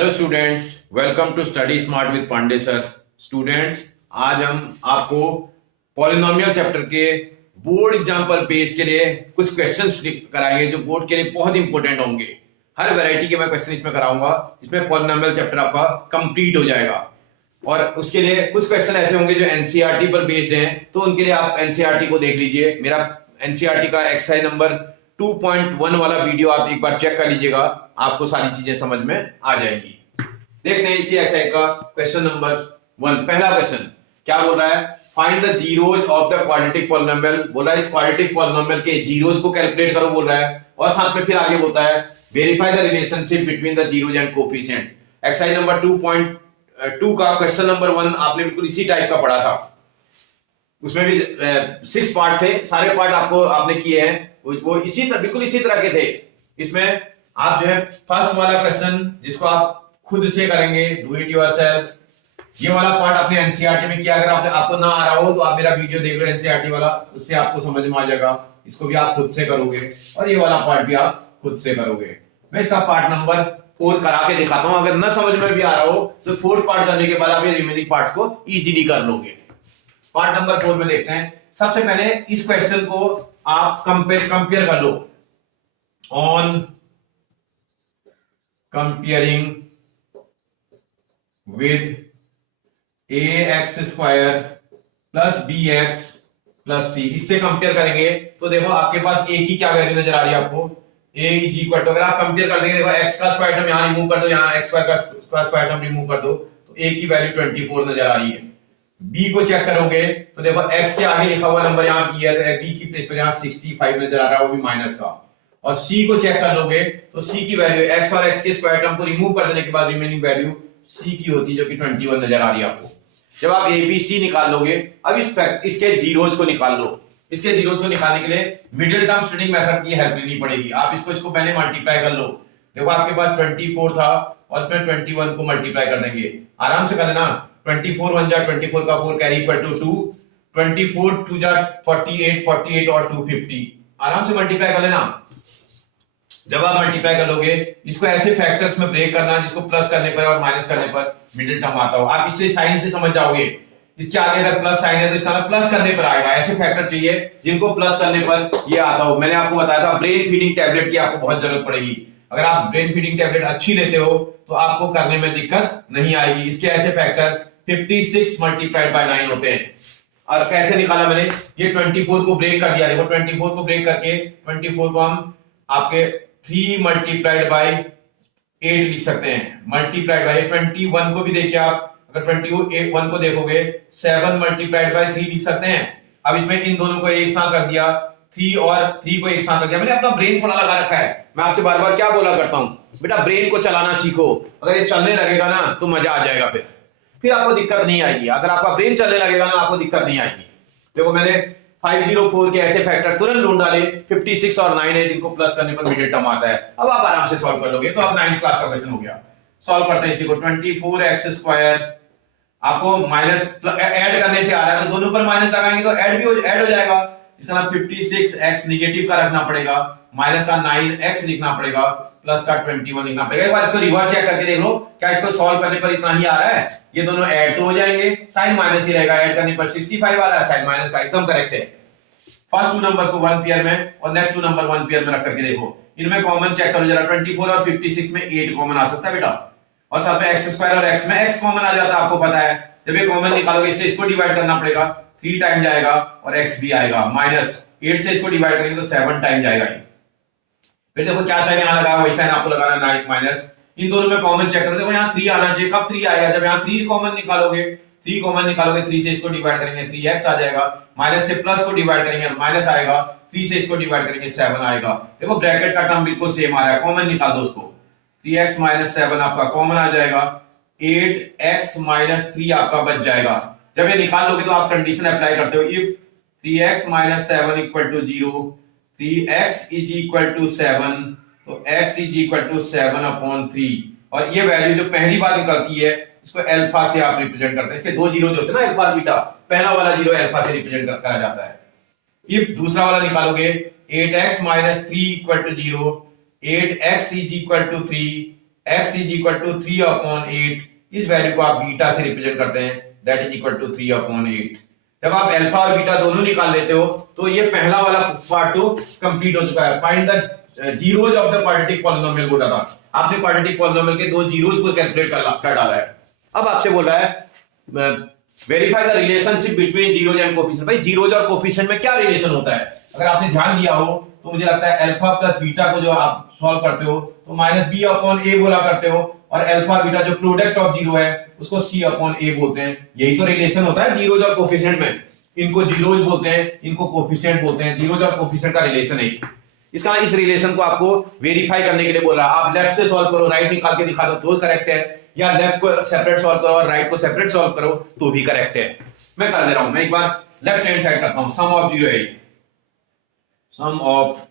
Hello students, welcome to study smart with Pandey sir. Students, आज हम आपको पॉलिनोमियल चैप्टर के बोर्ड एग्जाम्पल पेज के लिए कुछ क्वेश्चंस कराएंगे जो बोर्ड के लिए बहुत इंपॉर्टेंट होंगे। हर वैरायटी के मैं क्वेश्चन इसमें कराऊंगा। इसमें पॉलिनोमियल चैप्टर आपका कंप्लीट हो जाएगा और उसके लिए कुछ क्वेश्चन ऐसे होंगे जो एनसीईआरटी पर बेस्ड हैं, तो उनके लिए आप एनसीईआरटी को देख लीजिए। मेरा एनसीईआरटी का एक्सरसाइज नंबर 2.1 वाला वीडियो आप एक बार चेक कर लीजिएगा, आपको सारी चीजें समझ में आ जाएंगी। देखते हैं इसी एक्सरसाइज का क्वेश्चन नंबर 1। पहला क्वेश्चन क्या बोल रहा है? Find the zeros of the quadratic polynomial. बोल रहा है इस क्वाड्रेटिक पॉलिनोमियल के जीरोज को कैलकुलेट करो बोल रहा है, और साथ में फिर आगे बोलता है verify the relationship between the zeros and coefficients. Exercise number 2.2 का क्वेश्चन नंबर 1 आपने बिल्कुल इसी टाइप का पढ़ा था। उसमें भी 6 पार्ट थे, सारे पार्ट आपने किए हैं, वो बिल्कुल इसी तरह के थे। इसमें आप जो है फर्स्ट वाला क्वेश्चन जिसको आप खुद से करेंगे, डू इट योरसेल्फ, ये वाला पार्ट आपने एनसीईआरटी में किया। अगर आपको ना आ रहा हो तो आप मेरा वीडियो देख लो एनसीईआरटी वाला, उससे आपको समझ में आ जाएगा। इसको भी आप खुद से करोगे और ये वाला पार्ट भी आप खुद से करोगे। मैं इसका पार्ट नंबर 4 करा के दिखाता हूं। अगर ना समझ में भी आ रहा हो तो 4th पार्ट करने के बाद आप ये रिमेनिंग पार्ट्स को इजीली कर लोगे। पार्ट नंबर 4 में देखते हैं। सबसे पहले इस क्वेश्चन को आप कंपेयर कर लो। On comparing with ax² plus bx plus c, इससे कंपेयर करेंगे तो देखो आपके पास a की क्या वैल्यू नजर आ रही है आपको? a इज इक्वल टू, अगर आप कंपेयर कर देंगे, देखो x का स्क्वायर टर्म यहां रिमूव कर दो, यहां x² का स्क्वायर टर्म रिमूव कर दो, तो a की वैल्यू 24 नजर आ रही है। b को चेक करोगे तो देखो x के आगे लिखा हुआ नंबर यहां b है, b की प्लेस पर यहां 65 नजर आ रहा है, वो भी माइनस का। और c को चेक कर लोगे तो c की वैल्यू x और x के स्क्वायर टर्म को रिमूव कर देने के बाद रिमेनिंग वैल्यू c की होती है, जो कि 21 नजर आ रही है आपको। जब आप ABC निकाल लोगे, अब इसके जीरोज को निकाल लो। इसके जीरोज को निकालने के लिए मिडिल टर्म स्प्लिटिंग मेथड की हेल्प लेनी पड़ेगी। आप इसको पहले मल्टीप्लाई कर लो। देखो आपके पास 24 था और इसमें 21 को मल्टीप्लाई कर देंगे, आराम से कर लेना। 24 1 जा 24 का 4 कैरी इक्वल टू 2, 24 2 जा 48, 48 और 250, आराम से मल्टीप्लाई कर लेना। जब आप मल्टीप्लाई कर लोगे, इसको ऐसे फैक्टर्स में ब्रेक करना जिसको प्लस करने पर और माइनस करने पर मिडिल टर्म आता हो। आप इससे साइन से समझ जाओगे। इसके आगे अगर प्लस साइन है तो इसका प्लस करने पर आएगा। ऐसे फैक्टर चाहिए जिनको प्लस करने पर ये आता हो। मैंने आपको बताया था ब्रेन फीडिंग टैबलेट की आपको बहुत जरूरत पड़ेगी। अगर आप ब्रेन फीडिंग टैबलेट अच्छी लेते हो तो आपको करने में दिक्कत नहीं आएगी। इसके ऐसे फैक्टर 56 मल्टीप्लाइड बाय 9 होते हैं। और कैसे निकाला मैंने? ये 24 को ब्रेक कर दिया। देखो 24 को ब्रेक करके 24 को हम आपके 3 मल्टीप्लाइड बाय 8 लिख सकते हैं। मल्टीप्लाइड बाय 21 को भी देखिए आप, अगर 21 को देखोगे 7 मल्टीप्लाइड बाय 3 लिख सकते हैं। अब इसमें इन दोनों को एक साथ रख दिया, 3 और 3 को एक साथ रख दिया। मैंने अपना ब्रेन थोड़ा लगा रखा है। मैं आपसे बार बार क्या बोला करता हूं, बेटा ब्रेन को चलाना सीखो। अगर ये चलने लगेगा ना तो मजा आ जाएगा, फिर आपको दिक्कत नहीं आएगी। अगर आपका ब्रेन चलने लगेगा ना आपको दिक्कत नहीं आएगी। देखो मैंने 504 के ऐसे फैक्टर तुरंत ढूंढ डाले, 56 और 9 है जिनको प्लस करने पर मिडिल टर्म आता है। अब आप आराम से सॉल्व कर लोगे। तो अब 9th क्लास का क्वेश्चन हो गया। सॉल्व करते हैं इसी को। 24x² आपको माइनस ऐड करने से आ रहा है तो दोनों पर माइनस लगाएंगे तो ऐड हो जाएगा। इसका नाम 56x निगेटिव का रखना पड़ेगा, माइनस का 9x लिखना पड़ेगा, प्लस का 21 लिखना पड़ेगा। एक बार इसको रिवर्स चेक करके देख लो, क्या इसको सॉल्व करने पर इतना ही आ रहा है? ये दोनों ऐड तो हो जाएंगे, साइन माइनस ही रहेगा। ऐड करने पर 65 आ रहा है, साइन माइनस का, एकदम करेक्ट है। फर्स्ट 2 नंबर्स को 1 पेयर में और नेक्स्ट 2 नंबर 1 पेयर में रख करके देखो। इनमें कॉमन चेक करो जरा। 24 और 56 में 8 कॉमन आ सकता है बेटा, और साथ में x² और x में x कॉमन आ जाता है, आपको पता है। जब ये कॉमन निकालोगे इससे इसको डिवाइड करना पड़ेगा, 3 टाइम जाएगा और x भी आएगा। माइनस 8 से इसको डिवाइड करेंगे तो 7 टाइम जाएगा। फिर देखो क्या साइन यहां लगा, वही साइन आपको लगाना है, माइनस। इन दोनों में कॉमन चेक करो। देखो यहां 3 आना चाहिए। कब 3 आएगा? जब यहां 3 कॉमन निकालोगे। 3 कॉमन निकालोगे, 3 से इसको डिवाइड करेंगे 3x आ जाएगा, माइनस से प्लस को डिवाइड करेंगे माइनस आएगा, 3 से इसको डिवाइड करेंगे 7 आएगा। देखो ब्रैकेट का टर्म बिल्कुल सेम आ रहा है, कॉमन निकाल दो उसको। 3x - 7 आपका कॉमन आ जाएगा, 8x - 3 आपका बच जाएगा। जब ये निकाल लोगे तो आप कंडीशन अप्लाई करते हो, इफ 3x - 7 = 0, 3x = 7, तो x = 7/3। और ये वैल्यू जो पहली बार निकलती है इसको अल्फा से आप रिप्रेजेंट करते हैं। इसके 2 जीरो जो होते हैं ना, अल्फा बीटा, पहला वाला जीरो अल्फा से रिप्रेजेंट करा जाता है। इफ दूसरा वाला निकालोगे 8x - 3 = 0, 8x = 3, x is equal to 3/8, इस वैल्यू को आप बीटा से रिप्रेजेंट करते हैं, दैट इज इक्वल टू 3/8। जब आप अल्फा और बीटा दोनों निकाल लेते हो तो ये पहला वाला पार्ट तो कंप्लीट हो चुका है। Find the zeros of the quadratic polynomial बोला था आपने, क्वाड्रेटिक पॉलिनोमियल के दो जीरोज को कैलकुलेट कर डाला है। अब आपसे बोल रहा है verify the relationship between zeros and coefficient. भाई जीरोज और कोफिशिएंट में क्या रिलेशन होता है? अगर आपने ध्यान दिया हो तो मुझे लगता है अल्फा प्लस बीटा को जो आप सॉल्व करते हो तो -b/a बोला करते हो, और अल्फा बीटा जो प्रोडक्ट ऑफ जीरो है उसको c/a बोलते हैं। यही तो रिलेशन होता है जीरोज और कोफिशिएंट में। इनको जीरोज बोलते हैं, इनको कोफिशिएंट बोलते हैं। जीरोज और कोफिशिएंट का रिलेशन है इसका। इस रिलेशन को आपको वेरीफाई करने के लिए बोल रहा है। आप लेफ्ट से सॉल्व करो, राइट निकाल के दिखा दो तो करेक्ट है, या लेफ्ट को सेपरेट सॉल्व करो और राइट को सेपरेट सॉल्व करो तो भी करेक्ट है। मैं कर दे रहा हूं, मैं एक बार लेफ्ट हैंड साइड करता हूं। सम ऑफ जीरो है, सम ऑफ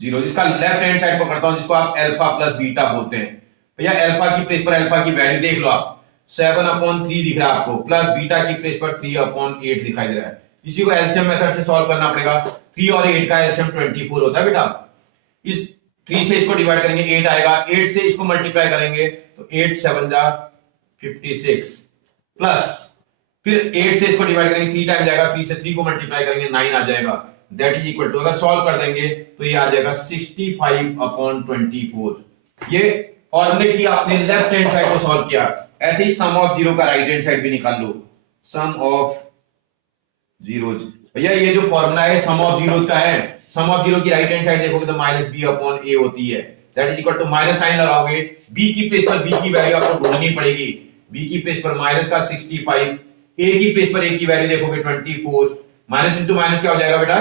जीरो, इसका लेफ्ट हैंड साइड को करता हूं जिसको आप अल्फा प्लस बीटा बोलते हैं। भैया अल्फा की प्लेस पर अल्फा की वैल्यू देख लो आप, 7/3 दिख रहा है आपको, प्लस बीटा की प्लेस पर 3/8 दिखाई दे रहा है। इसी को एलसीएम मेथड से सॉल्व करना पड़ेगा। 3 और 8 का एलसीएम 24 होता है बेटा। इस 3 से इसको डिवाइड करेंगे 8 आएगा, 8 से इसको मल्टीप्लाई करेंगे तो 8 7 जा 56, प्लस फिर 8 से इसको डिवाइड करेंगे 3 टाइम जाएगा, 3 से 3 को मल्टीप्लाई करेंगे 9 आ जाएगा, दैट इज इक्वल टू, अगर सॉल्व कर देंगे तो ये आ जाएगा 65/24। ये फॉर्मूले की आपने लेफ्ट हैंड साइड को सॉल्व किया। ऐसे ही सम ऑफ जीरो का राइट हैंड साइड भी निकाल लो, सम ऑफ जीरोज। भैया ये जो फॉर्मूला है सम ऑफ जीरोज का है, सम ऑफ जीरो की राइट हैंड साइड देखोगे तो -b/a होती है, that is equal to, minus sign लगाओगे, b की प्लेस पर b की वैल्यू आपको ढूंढनी पड़ेगी। b की प्लेस पर माइनस का 65, a की प्लेस पर a की वैल्यू देखोगे 24, माइनस इंटू माइनस क्या हो जाएगा बेटा,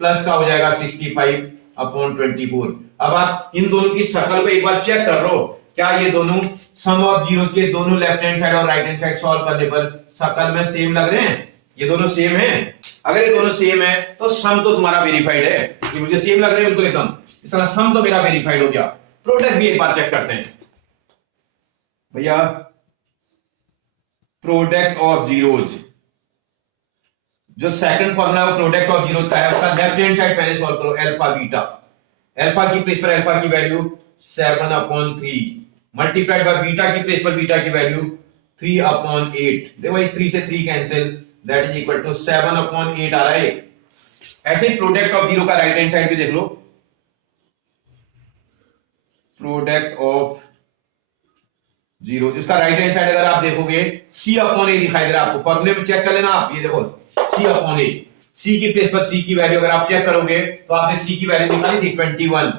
प्लस का हो जाएगा 65/24। अब आप इन दोनों की शक्ल को एक बार चेक कर लो, क्या ये दोनों सम ऑफ जीरोज के दोनों लेफ्ट हैंड साइड और राइट हैंड साइड सॉल्व करने पर शक्ल में सेम लग रहे हैं? ये दोनों सेम हैं। अगर ये दोनों सेम है तो सम तो तुम्हारा वेरीफाइड है। ये मुझे सेम लग रहे हैं बिल्कुल एकदम, इसका सम तो मेरा वेरीफाइड हो गया। प्रोडक्ट भी एक बार चेक करते हैं भैया। प्रोडक्ट ऑफ जीरोज, जो सेकंड फॉर्मूला है प्रोडक्ट ऑफ जीरोज का है, उसका लेफ्ट हैंड साइड पहले सॉल्व करो, अल्फा बीटा। अल्फा की प्लेस पर अल्फा की वैल्यू 7/3 मल्टीप्लाइड बाय बीटा की प्लेस पर बीटा की वैल्यू 3/8। देखो इस 3 से 3 cancel, that is equal to 7/8 आ रहा है। ऐसे ही प्रोडक्ट ऑफ जीरो का राइट हैंड साइड भी देख लो, प्रोडक्ट ऑफ जीरो, इसका राइट हैंड साइड अगर आप देखोगे c/a दिखाई दे रहा है आपको। फॉर्मूले में चेक कर लेना आप, ये देखो c/a, c की प्लेस पर c की वैल्यू अगर आप चेक करोगे तो आपने c की वैल्यू निकाली थी 21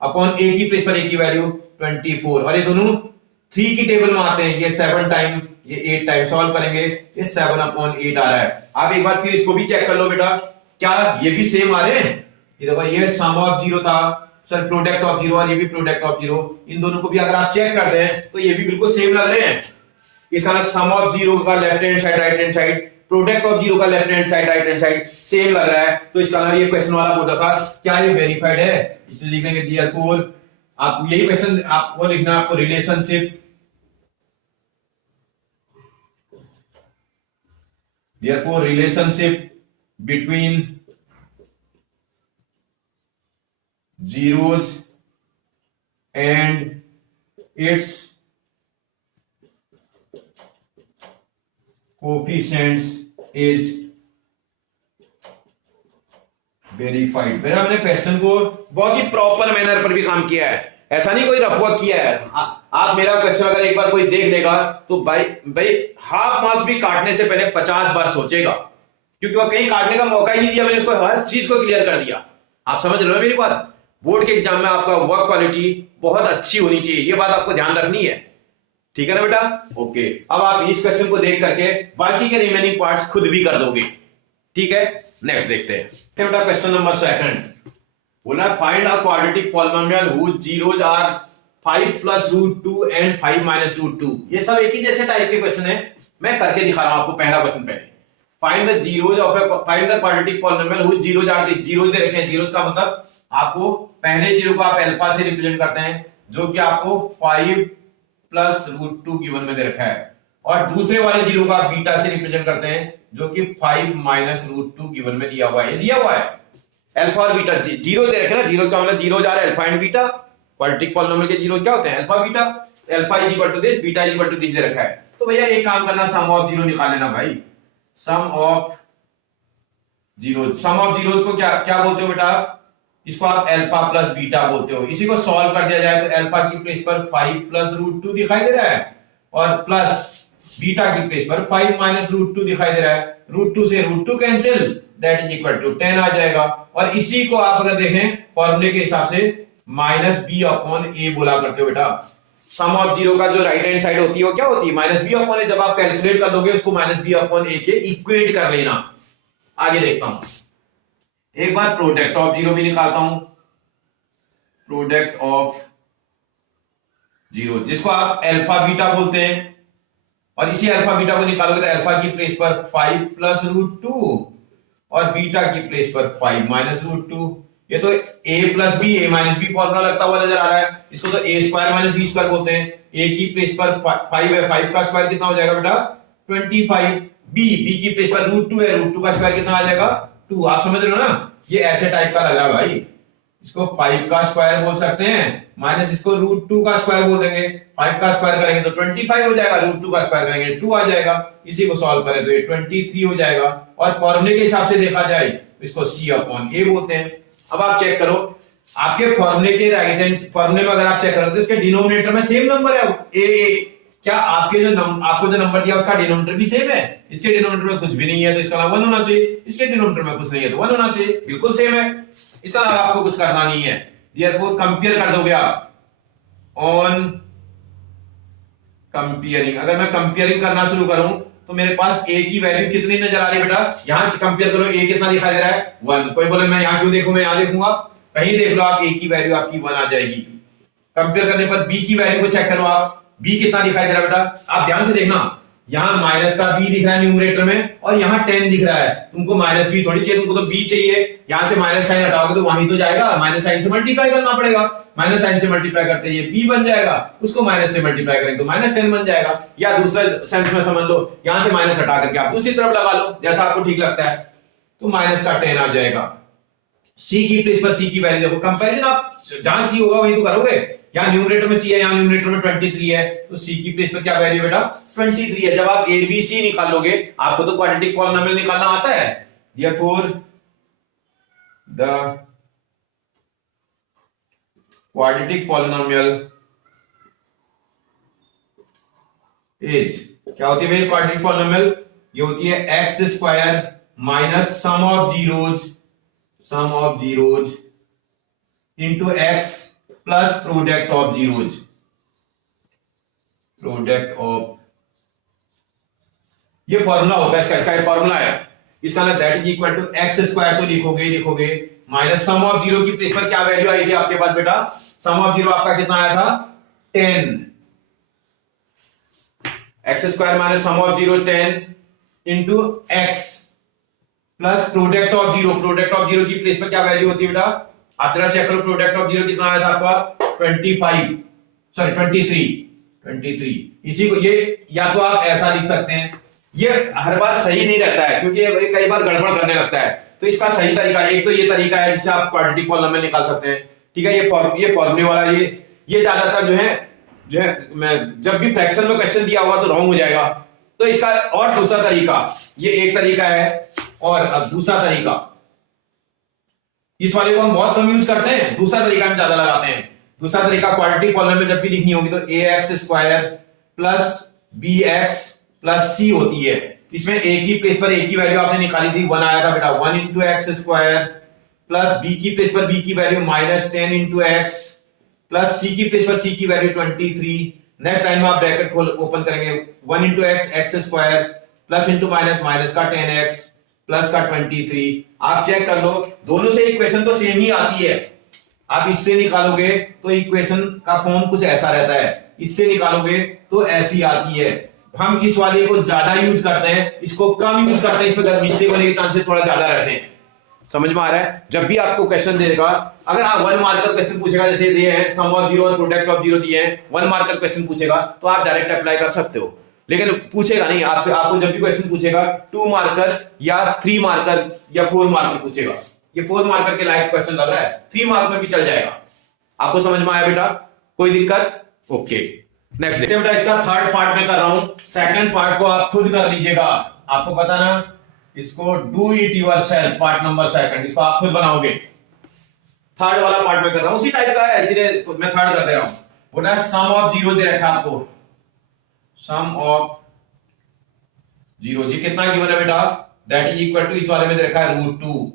अपॉन a की प्लेस पर a की वैल्यू 24, और ये दोनों 3 की टेबल में आते हैं। ये 7 टाइम, ये 8 टाइम, सॉल्व करेंगे ये 7/8 आ रहा है। आप एक बार फिर इसको भी चेक कर लो बेटा, क्या ये भी सेम आ रहे हैं? ये देखो ये सम ऑफ जीरो था, सर प्रोडक्ट ऑफ जीरो, और ये भी प्रोडक्ट ऑफ जीरो। इन दोनों को भी अगर आप चेक करते हैं तो ये भी बिल्कुल सेम लग रहे हैं। इसका सम ऑफ जीरो का left hand side right hand side, product of zero का left hand side right hand side same लग रहा है। तो इसका ये क्वेश्चन वाला बोल रहा था क्या ये वेरीफाइड है, इसलिए लिखेंगे देयरफॉर। आप यही क्वेश्चन आपको लिखना, आपको relationship, therefore relationship between zeros and its coefficients is verified. मेरा मैंने क्वेश्चन को बहुत ही प्रॉपर मैनर पर भी काम किया है, ऐसा नहीं कोई रफवर्क किया है। आप मेरा क्वेश्चन अगर एक बार कोई देख लेगा तो भाई हाफ मार्क्स भी काटने से पहले 50 बार सोचेगा, क्योंकि वह कहीं काटने का मौका ही नहीं दिया, मैंने उसको हर चीज को क्लियर कर दिया। आप समझ रहे हो मेरी बात? बोर्ड के एग्जाम में आपका वर्क क्वालिटी बहुत अच्छी होनी चाहिए, ये बात आपको ध्यान रखनी है, ठीक है ना बेटा? ओके, अब आप इस क्वेश्चन को देख करके बाकी के रिमेनिंग पार्ट्स खुद भी कर दोगे, ठीक है? नेक्स्ट देखते हैं बेटा, क्वेश्चन नंबर 2 बोला find a quadratic polynomial whose zeros are 5 + √2 and 5 - √2। ये सब एक ही जैसे टाइप के क्वेश्चन है, मैं करके दिखा रहा हूं आपको। पहला क्वेश्चन पहले, find the zeros of a find the quadratic polynomial whose zeros are this. Zeros दे रखे हैं, जीरोज का मतलब आपको पहले जीरो को आप अल्फा से रिप्रेजेंट करते हैं, जो कि आपको 5 + √2 गिवन में दे रखा है, और दूसरे वाले जीरो को आप बीटा से रिप्रेजेंट करते हैं, जो कि 5 - √2 गिवन में दिया हुआ है। ये दिया हुआ है अल्फा और बीटा, जीरो दे रखे ना, जीरो का मतलब जीरो जा रहा है alpha and beta, quadratic polynomial के जीरो क्या होते हैं? Alpha beta. Alpha is equal to this, beta is equal to this दे रखा है। तो भैया एक काम करना, सम ऑफ जीरो निकाल लेना भाई। Sum of zero, sum of zeros को क्या क्या बोलते हो बेटा? इसको आप अल्फा प्लस बीटा बोलते हो। इसी को सॉल्व कर दिया जाए तो अल्फा की प्लेस पर 5 प्लस रूट 2 दिखाई दे रहा है और प्लस बीटा की प्लेस पर 5 माइनस रूट 2 दिखाई दे रहा है। रूट 2 से root 2 cancel, that is equal to 10 आ जाएगा। और इसी को आप अगर देखें फॉर्मूले के हिसाब से माइनस बी अपॉन ए बोला करते हो बेटा। सम ऑफ जीरो का जो राइट हैंड साइड होती है वो क्या होती है? माइनस बी अपॉन ए। जब आप कैलकुलेट कर लोगे उसको माइनस बी अपॉन ए के इक्वेट कर लेना। आगे देखता हूं, एक बार प्रोडक्ट ऑफ जीरो भी निकालता हूं। प्रोडक्ट ऑफ जीरो जिसको आप अल्फा बीटा बोलते हैं, और इसी अल्फा बीटा को निकालोगे तो अल्फा की प्लेस पर 5 प्लस रूट 2 और बीटा की प्लेस पर 5 माइनस रूट 2। ये तो a plus b, a minus b formula लगता हुआ नजर आ रहा है। इसको तो a square minus b square बोलते हैं। a की प्लेस पर 5 है, 5 का स्क्वायर कितना हो जाएगा बेटा? 25। b की प्लेस पर रूट 2 है, रूट 2 का स्क्वायर कितना आ जाएगा? 2। आप समझ रहे हो ना? ये ऐसे टाइप का लग रहा है भाई। इसको 5 का स्क्वायर बोल सकते हैं, माइनस इसको रूट 2 का स्क्वायर बोल देंगे। 5 का स्क्वायर करेंगे तो 25 हो जाएगा, रूट 2 का स्क्वायर करेंगे 2 आ जाएगा। इसी को सॉल्व करें तो ये 23 हो जाएगा। और फॉर्मूले के हिसाब से देखा जाए तो इसको c अपॉन a बोलते हैं। अब आप चेक करो, आपके फॉर्मूले के राइट हैंड फॉर्मूले में अगर आप चेक करोगे तो इसके डिनोमिनेटर में सेम नंबर है a। क्या आपके जो आपको जो नंबर दिया उसका डिनोमिनेटर भी सेम है? इसके डिनोमिनेटर में कुछ भी नहीं है तो इसका नाम 1 होना चाहिए। इसके डिनोमिनेटर में कुछ नहीं है तो 1 होना चाहिए। बिल्कुल सेम है, इसका नाम आपको कुछ करना नहीं है। देयरफॉर कंपेयर कर दोगे आप ऑन कंपेयरिंग। अगर मैं कंपेयरिंग करना शुरू करूं तो मेरे पास a की वैल्यू कितनी नजर आ रही है बेटा? यहां कंपेयर करो, a कितना दिखाई दे रहा है? 1। कोई बोले मैं यहां क्यों देखूं, मैं यहां देखूंगा। कहीं देख लो आप, a की वैल्यू आपकी 1 आ जाएगी। कंपेयर करने पर b की वैल्यू को चेक करो आप, b कितना दिखाई दे रहा है बेटा? आप ध्यान से देखना, यहां माइनस का b दिख रहा है न्यूमरेटर में और यहां 10 दिख रहा है। तुमको माइनस b थोड़ी चाहिए, तुमको तो b चाहिए। यहां से माइनस साइन हटाओगे तो वहीं तो जाएगा, माइनस साइन से मल्टीप्लाई करना पड़ेगा। माइनस साइन से मल्टीप्लाई करते ये b बन जाएगा, उसको माइनस से मल्टीप्लाई करेंगे तो माइनस 10 बन जाएगा। या दूसरा सेंस में समझ लो, यहां से माइनस हटा करके आप दूसरी तरफ लगा लो, जैसा आपको ठीक लगता है। तो माइनस का 10 आ जाएगा। c की प्लेस पर c की वैल्यू देखो, कंपैरिजन आप जहां c होगा वहीं तो करोगे। यहां न्यूमरेटर में c है, यहां न्यूमरेटर में 23 है, तो c की प्लेस पर क्या वैल्यू बेटा? 23 है। जब आप a b c निकाल लोगे, आपको तो क्वाड्रेटिक पॉलिनोमियल निकालना आता है। Therefore the quadratic polynomial is, क्या होती है भाई क्वाड्रेटिक पॉलिनोमियल? ये होती है x square minus sum of zeros into x plus product of zeros. Product of, ये फॉर्मूला होता है इसका ये फॉर्मूला है। इसका ना that is equal to x square तो लिखोगे माइनस सम ऑफ जीरो की प्लेस पर क्या वैल्यू आई थी आपके पास बेटा? सम ऑफ जीरो आपका कितना आया था? 10। X square minus sum of zero 10 into x plus product of zero की प्लेस पर क्या वैल्यू होती है बेटा? आप जरा चेक करो, प्रोडक्ट ऑफ जीरो कितना आया था आपका? 23। इसी को ये या तो आप ऐसा लिख सकते हैं, ये हर बार सही नहीं रहता है क्योंकि कई बार गड़बड़ करने लगता है। तो इसका सही तरीका, एक तो ये तरीका है जिससे आप क्वाड्रेटिक पॉलिनोमियल निकाल सकते हैं, ठीक है। ये फॉर्मूले वाला ये ज्यादातर जो है मैं जब भी फ्रैक्शन में क्वेश्चन दिया होगा तो रॉन्ग हो जाएगा। तो इसका और दूसरा तरीका, ये एक तरीका है और अब दूसरा तरीका, इस वाले को हम बहुत कम यूज करते हैं, दूसरा तरीका हम ज्यादा लगाते हैं। दूसरा तरीका, क्वाड्रेटिक पॉलिनोमियल जब भी लिखनी होगी तो ax square plus bx plus c होती है। इसमें a की प्लेस पर a की वैल्यू आपने निकाली थी, 1 आया था बेटा, 1 into x square plus b की प्लेस पर b की value minus 10 into x plus c की प्लेस पर c की वैल्यू 23। नेक्स्ट लाइन में आप ब्रैकेट खोल ओपन करेंगे, 1 into x square plus into minus का 10x प्लस का 23। आप चेक कर लो, दोनों से इक्वेशन तो सेम ही आती है। आप इससे निकालोगे तो इक्वेशन का फॉर्म कुछ ऐसा रहता है, इससे निकालोगे तो ऐसी आती है। हम इस वाले को ज्यादा यूज करते हैं, इसको कम यूज करते हैं, इसमें मिस्टेक होने के चांसेस थोड़ा ज्यादा रहते हैं। समझ में आ रहा है? जब भी आपको क्वेश्चन देगा, अगर आप 1 मार्कर क्वेश्चन पूछेगा, जैसे दिए हैं सम ऑफ जीरो और प्रोडक्ट ऑफ जीरो दिए हैं, 1 मार्कर क्वेश्चन पूछेगा तो आप डायरेक्ट अप्लाई कर सकते हो। लेकिन पूछेगा नहीं आपसे, आपको जब भी क्वेश्चन पूछेगा 2 मार्कर या 3 मार्कर या 4 मार्कर पूछेगा। ये 4 मार्कर के लायक क्वेश्चन लग रहा है, 3 मार्क में भी चल जाएगा। आपको समझ में आया बेटा? कोई दिक्कत? ओके, नेक्स्ट देखते हैं बेटा, इसका थर्ड पार्ट में कर रहा हूं, सेकंड पार्ट को आप खुद कर लीजिएगा। आपको पता ना, इसको do it yourself, part number second, इसको आप खुद बनाओगे। थर्ड वाला पार्ट में कर रहा हूं, उसी टाइप का है, इसीलिए मैं थर्ड कर दे रहा हूं। बोला सम ऑफ जीरो दे रखा है आपको, सम ऑफ जीरो, ये कितना गिवन है बेटा? दैट इज इक्वल टू, इस वाले में दे रखा है √2,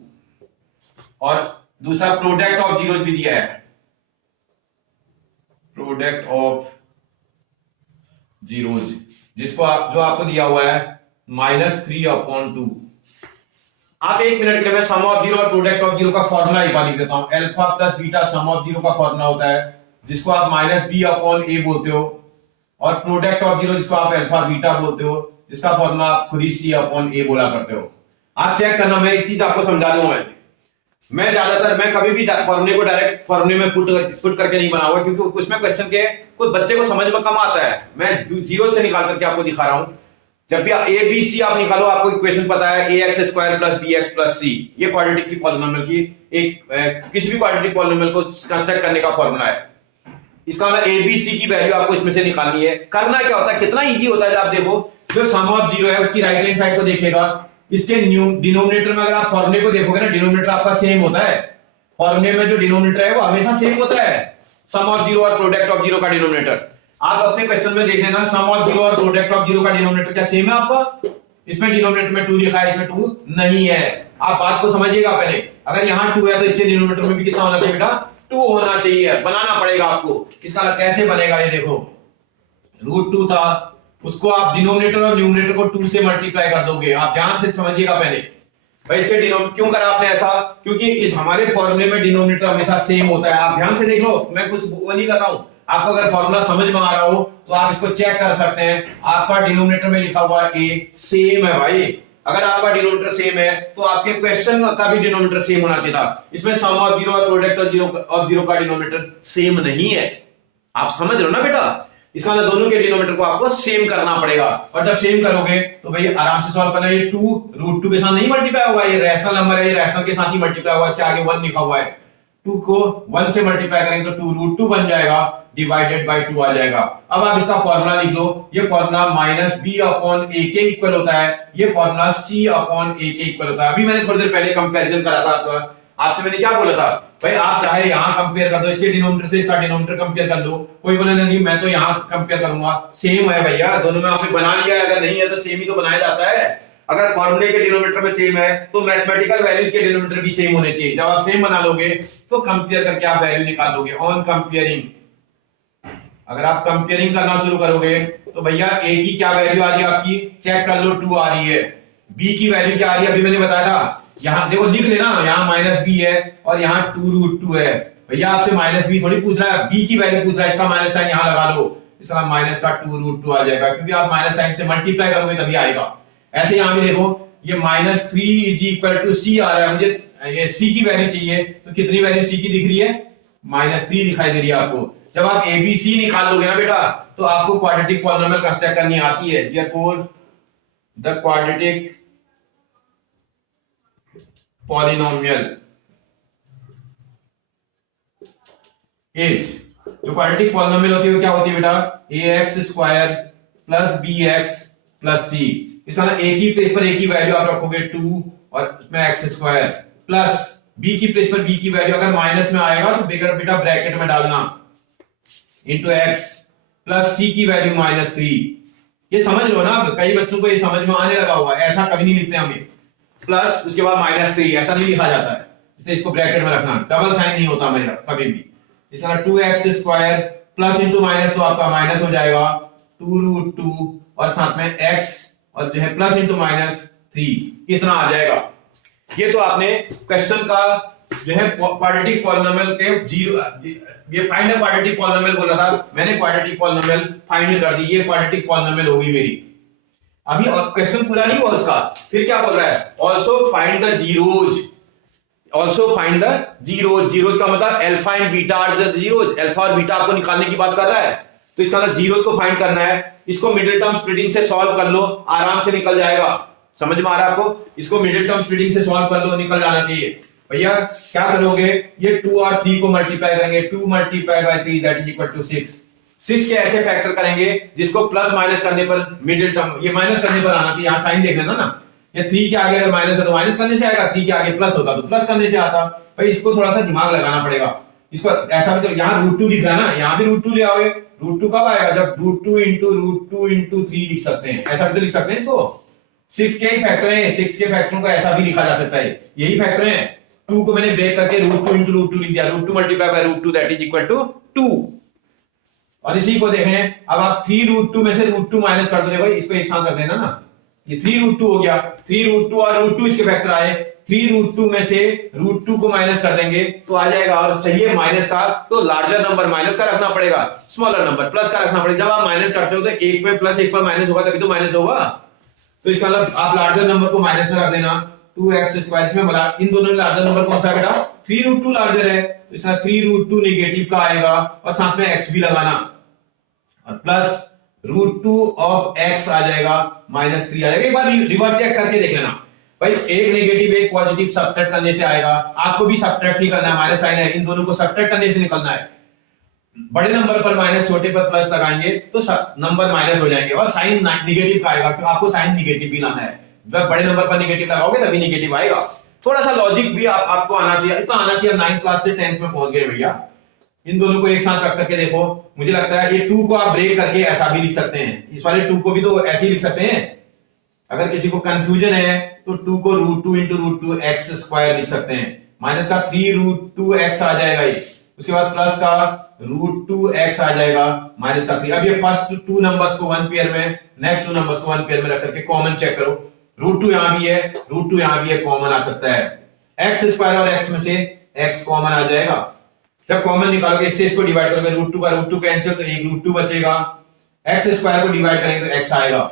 और दूसरा प्रोडक्ट ऑफ जीरो भी दिया है, प्रोडक्ट ऑफ जीरोज, जिसको जो आपको दिया हुआ है -3/2। आप एक मिनट के लिए मैं सम ऑफ जीरो और प्रोडक्ट ऑफ जीरो का फॉर्मूला एक बार लिख देता हूं। Alpha plus beta sum of zero का फॉर्मूला होता है, जिसको आप -b/a बोलते हो, और प्रोडक्ट ऑफ जीरो जिसको आप अल्फा बीटा बोलते हो, जिसका फॉर्मूला आप खुद ही c/a बोला करते हो। आप चेक करना, मैं एक चीज आपको समझा दूंगा। मैं ज्यादातर, मैं कभी भी फॉर्मूले को डायरेक्ट फॉर्मूले में पुट करके नहीं बनाऊंगा, क्योंकि उसमें क्वेश्चन के कुछ बच्चे को समझ में कम आता है। मैं जीरो से निकाल करके आपको दिखा रहा हूं। जब भी ए बी सी आप निकालो, आपको इक्वेशन पता है ax² + bx + c, ये क्वाड्रेटिक की पॉलिनोमियल की एक किसी भी क्वाड्रेटिक पॉलिनोमियल को कंस्ट्रक्ट करने का फॉर्मूला है। इसका मतलब ए बी सी की वैल्यू आपको इसमें से निकालनी है। करना क्या होता है, कितना इजी होता है, आप देखो, जो सम ऑफ जीरो है उसकी राइट हैंड साइड को देखिएगा, इसके डिनोमिनेटर में अगर आप फॉर्मूले को देखोगे ना, डिनोमिनेटर आपका सेम होता है। फॉर्मूले में जो डिनोमिनेटर है वो हमेशा सेम होता है, सम ऑफ जीरो और प्रोडक्ट ऑफ जीरो का डिनोमिनेटर। आप अपने क्वेश्चन में देख लेना, सम ऑफ जीरो और प्रोडक्ट ऑफ जीरो का डिनोमिनेटर क्या सेम है आपका? इसमें डिनोमिनेटर में 2 लिखा है, इसमें 2 नहीं है। आप बात को समझिएगा पहले, अगर यहाँ 2 है तो इसके डिनोमिनेटर में भी कितना होना चाहिए बेटा? 2 होना चाहिए। बनाना पड़ेगा आपको। इसका कैसे बनेगा ये देखो, √2 था, उसको आप डिनोमिनेटर और न्यूमरेटर को 2 से मल्टीप्लाई कर दोगे। आप ध्यान से समझिएगा पहले भाई, इसके डिनोमिनेटर क्यों करा आपने ऐसा? क्योंकि इस हमारे फॉर्मूले में डिनोमिनेटर हमेशा सेम होता है। आप ध्यान से देख लो, मैं कुछ वो नहीं कर रहा हूं। आपको अगर फॉर्मूला समझ में आ रहा हो तो आप इसको चेक कर सकते हैं। आपका डिनोमिनेटर में लिखा हुआ ए सेम है भाई। अगर आपका डिनोमिनेटर सेम है तो आपके क्वेश्चन का भी डिनोमिनेटर सेम होना चाहिए था। इसमें सम ऑफ जीरो और प्रोडक्ट ऑफ जीरो का डिनोमिनेटर सेम नहीं है। आप समझ रहे हो ना बेटा? इसका मतलब दोनों के डिनोमिनेटर को आपको सेम करना पड़ेगा, और जब सेम करोगे तो भाई आराम से सॉल्व करना। ये 2 √2 के साथ नहीं मल्टीप्लाई हुआ, ये रैशनल नंबर है, ये रैशनल के साथ ही मल्टीप्लाई हुआ, इसके आगे 1 लिखा हुआ है। 2 को 1 से मल्टीप्लाई करेंगे तो 2 √2 बन जाएगा, डिवाइडेड बाय 2 आ जाएगा। अब आप इसका फॉर्मूला लिख लो, ये फॉर्मूला -b/a के इक्वल होता है, ये फॉर्मूला c/a के इक्वल होता है। अभी मैंने थोड़ी देर पहले कंपैरिजन करा था आपसे, मैंने क्या बोला था भाई, आप चाहे यहां कंपेयर कर दो, इसके डिनोमिनेटर से इसका डिनोमिनेटर कंपेयर कर दो। कोई बोले नहीं मैं तो यहां कंपेयर करूंगा, सेम है भैया, दोनों में आपने बना लिया है। अगर नहीं है तो सेम ही तो बनाया जाता है। अगर फॉर्मूले के डिनोमिनेटर में सेम है तो मैथमेटिकल वैल्यूज के डिनोमिनेटर भी सेम होने चाहिए। जब आप सेम बना लोगे तो कंपेयर करके आप वैल्यू निकाल लोगे। ऑन कंपेयरिंग, अगर आप कंपेयरिंग करना शुरू करोगे तो भैया ए की क्या वैल्यू आ रही है आपकी, चेक कर लो, 2 आ रही है। बी की वैल्यू क्या आ रही है, अभी मैंने बताया था, यहाँ देखो लिख लेना, यहाँ -b है और यहाँ 2 √2 है। भैया आपसे -b थोड़ी पूछ रहा है, b की वैल्यू पूछ रहा है, इसका माइनस साइन यहाँ लगा लो, इसका माइनस का 2 √2 आ जाएगा, क्योंकि आप माइनस साइन से मल्टीप्लाई करोगे तभी आएगा। ऐसे यहाँ भी देखो, ये -3 = c आ रहा है, मुझे ये c की वैल्यू चाहिए, तो कितनी वैल्यू c की दिख रही है? -3 दिखाई दे रही है आपको। जब आप abc निकाल लोगे ना बेटा, तो आपको क्वाड्रेटिक पॉलिनोमियल कंस्ट्रक्ट करनी आती है। Therefore the quadratic polynomial is, जो क्वाड्रेटिक पॉलिनोमियल होती है वो क्या होती है बेटा? ax² + bx + c। इसका मतलब a की प्लेस पर a की वैल्यू आप रखोगे 2 और उसमें x² प्लस b की प्लेस पर b की वैल्यू अगर माइनस में आएगा तो बेटा ब्रैकेट में डालना, इंटू x प्लस c की वैल्यू -3। ये समझ लो ना, कई बच्चों को ये समझ में आने लगा हुआ है। ऐसा कभी नहीं लिखते हमें, प्लस उसके बाद -3 ऐसा नहीं लिखा जाता है, इसलिए इसको ब्रैकेट में रखना, डबल साइन नहीं होता मेरा कभी भी। इसका 2x² प्लस इंटू माइनस तो आपका माइनस हो जाएगा 2 √2 और साथ में x और जो है प्लस इंटू -3 इतना आ जाएगा। ये तो आपने क्वेश्चन का जो है क्वाड्रेटिक पॉलिनोमियल के जीरो, ये फाइंड द क्वाड्रेटिक पॉलिनोमियल बोला था मैंने, क्वाड्रेटिक पॉलिनोमियल फाइंड कर दी, ये क्वाड्रेटिक पॉलिनोमियल होगी मेरी। अभी क्वेश्चन पूरा नहीं हुआ उसका, फिर क्या बोल रहा है? Also find the zeros, also find the zeros. Zeros का मतलब alpha and beta are the zeros, alpha और बीटा आपको निकालने की बात कर रहा है, तो इसका मतलब जीरोज को फाइंड करना है। इसको मिडिल टर्म स्प्लिटिंग से सॉल्व कर लो, आराम से निकल जाएगा। समझ में आ रहा है आपको? इसको मिडिल टर्म स्प्लिटिंग से सॉल्व कर लो, निकल जाना चाहिए। भैया क्या करोगे, ये 2 और 3 को मल्टीप्लाई करेंगे, 2 multiply by 3 that is equal to 6। 6 के ऐसे फैक्टर करेंगे जिसको प्लस माइनस करने पर मिडिल टर्म, ये माइनस करने पर आना, तो यहाँ साइन देख लेना ना, ये 3 के आगे अगर माइनस है तो माइनस करने से आएगा, 3 के आगे प्लस होता तो प्लस करने से आता। भाई इसको थोड़ा सा दिमाग लगाना पड़ेगा, इसको ऐसा भी तो यहाँ √2 दिख रहा है ना, यहाँ भी √2 ले आओगे, √2 कब आएगा, जब √2 इंटू 3 लिख सकते हैं, ऐसा भी तो लिख सकते हैं इसको। 6 के ही फैक्टर है, 6 के फैक्टरों को ऐसा भी लिखा जा सकता है, यही फैक्टर है। 2 को मैंने ब्रेक करके √2 इंटू √2 लिख दिया, √2 multiply by √2 that is equal to 2। और इसी को देखें, अब आप 3√2 में से √2 माइनस कर दो, भाई इसको एक साथ कर देना ना, ये 3√2 हो गया, 3√2 और √2 इसके फैक्टर आए, 3√2 में से √2 को माइनस कर देंगे तो आ जाएगा, और चाहिए माइनस का तो लार्जर नंबर माइनस का रखना पड़ेगा, स्मॉलर नंबर प्लस का रखना पड़ेगा। जब आप माइनस करते हो तो एक पे प्लस एक पर माइनस होगा तभी तो माइनस होगा, तो इसका मतलब आप लार्जर नंबर को माइनस में रख देना, 2x²। इसमें बोला इन दोनों में लार्जर नंबर कौन सा है बेटा, 3√2 लार्जर है, तो इसका 3√2 नेगेटिव का आएगा और साथ में x भी लगाना, और प्लस √2 ऑफ x आ जाएगा, -3 आ जाएगा। एक बार रिवर्स चेक करके देख लेना भाई, एक नेगेटिव एक पॉजिटिव सब्ट्रैक्ट करने से आएगा, आपको भी सब्ट्रैक्ट ही करना है, माइनस साइन है, इन दोनों को सब्ट्रैक्ट करने से निकलना है। बड़े नंबर पर माइनस, छोटे पर प्लस लगाएंगे तो नंबर माइनस हो जाएंगे, और साइन नेगेटिव का आएगा, तो आपको साइन नेगेटिव भी लाना है, जब बड़े नंबर पर नेगेटिव लगाओगे तभी नेगेटिव आएगा। थोड़ा सा लॉजिक भी आपको आना चाहिए, इतना आना चाहिए, 9th क्लास से 10th में पहुंच गए भैया। इन दोनों को एक साथ रख करके देखो, मुझे लगता है ये 2 को आप ब्रेक करके ऐसा भी लिख सकते हैं, इस वाले 2 को भी तो ऐसे ही लिख सकते हैं। अगर किसी को कंफ्यूजन है तो 2 को √2 इंटू √2 x² लिख सकते हैं, माइनस का 3√2x आ जाएगा ये, उसके बाद प्लस का √2x आ जाएगा, माइनस का 3। अब ये फर्स्ट 2 नंबर्स को 1 पेयर में, नेक्स्ट 2 नंबर्स को 1 पेयर में रख करके कॉमन चेक करो, √2 यहां भी है, √2 यहां भी है, कॉमन आ सकता है, x² और x में से x कॉमन आ जाएगा। जब कॉमन निकालोगे इससे इसको डिवाइड करोगे, √2 का √2 कैंसिल तो एक √2 बचेगा, x² को डिवाइड करेंगे तो x आएगा,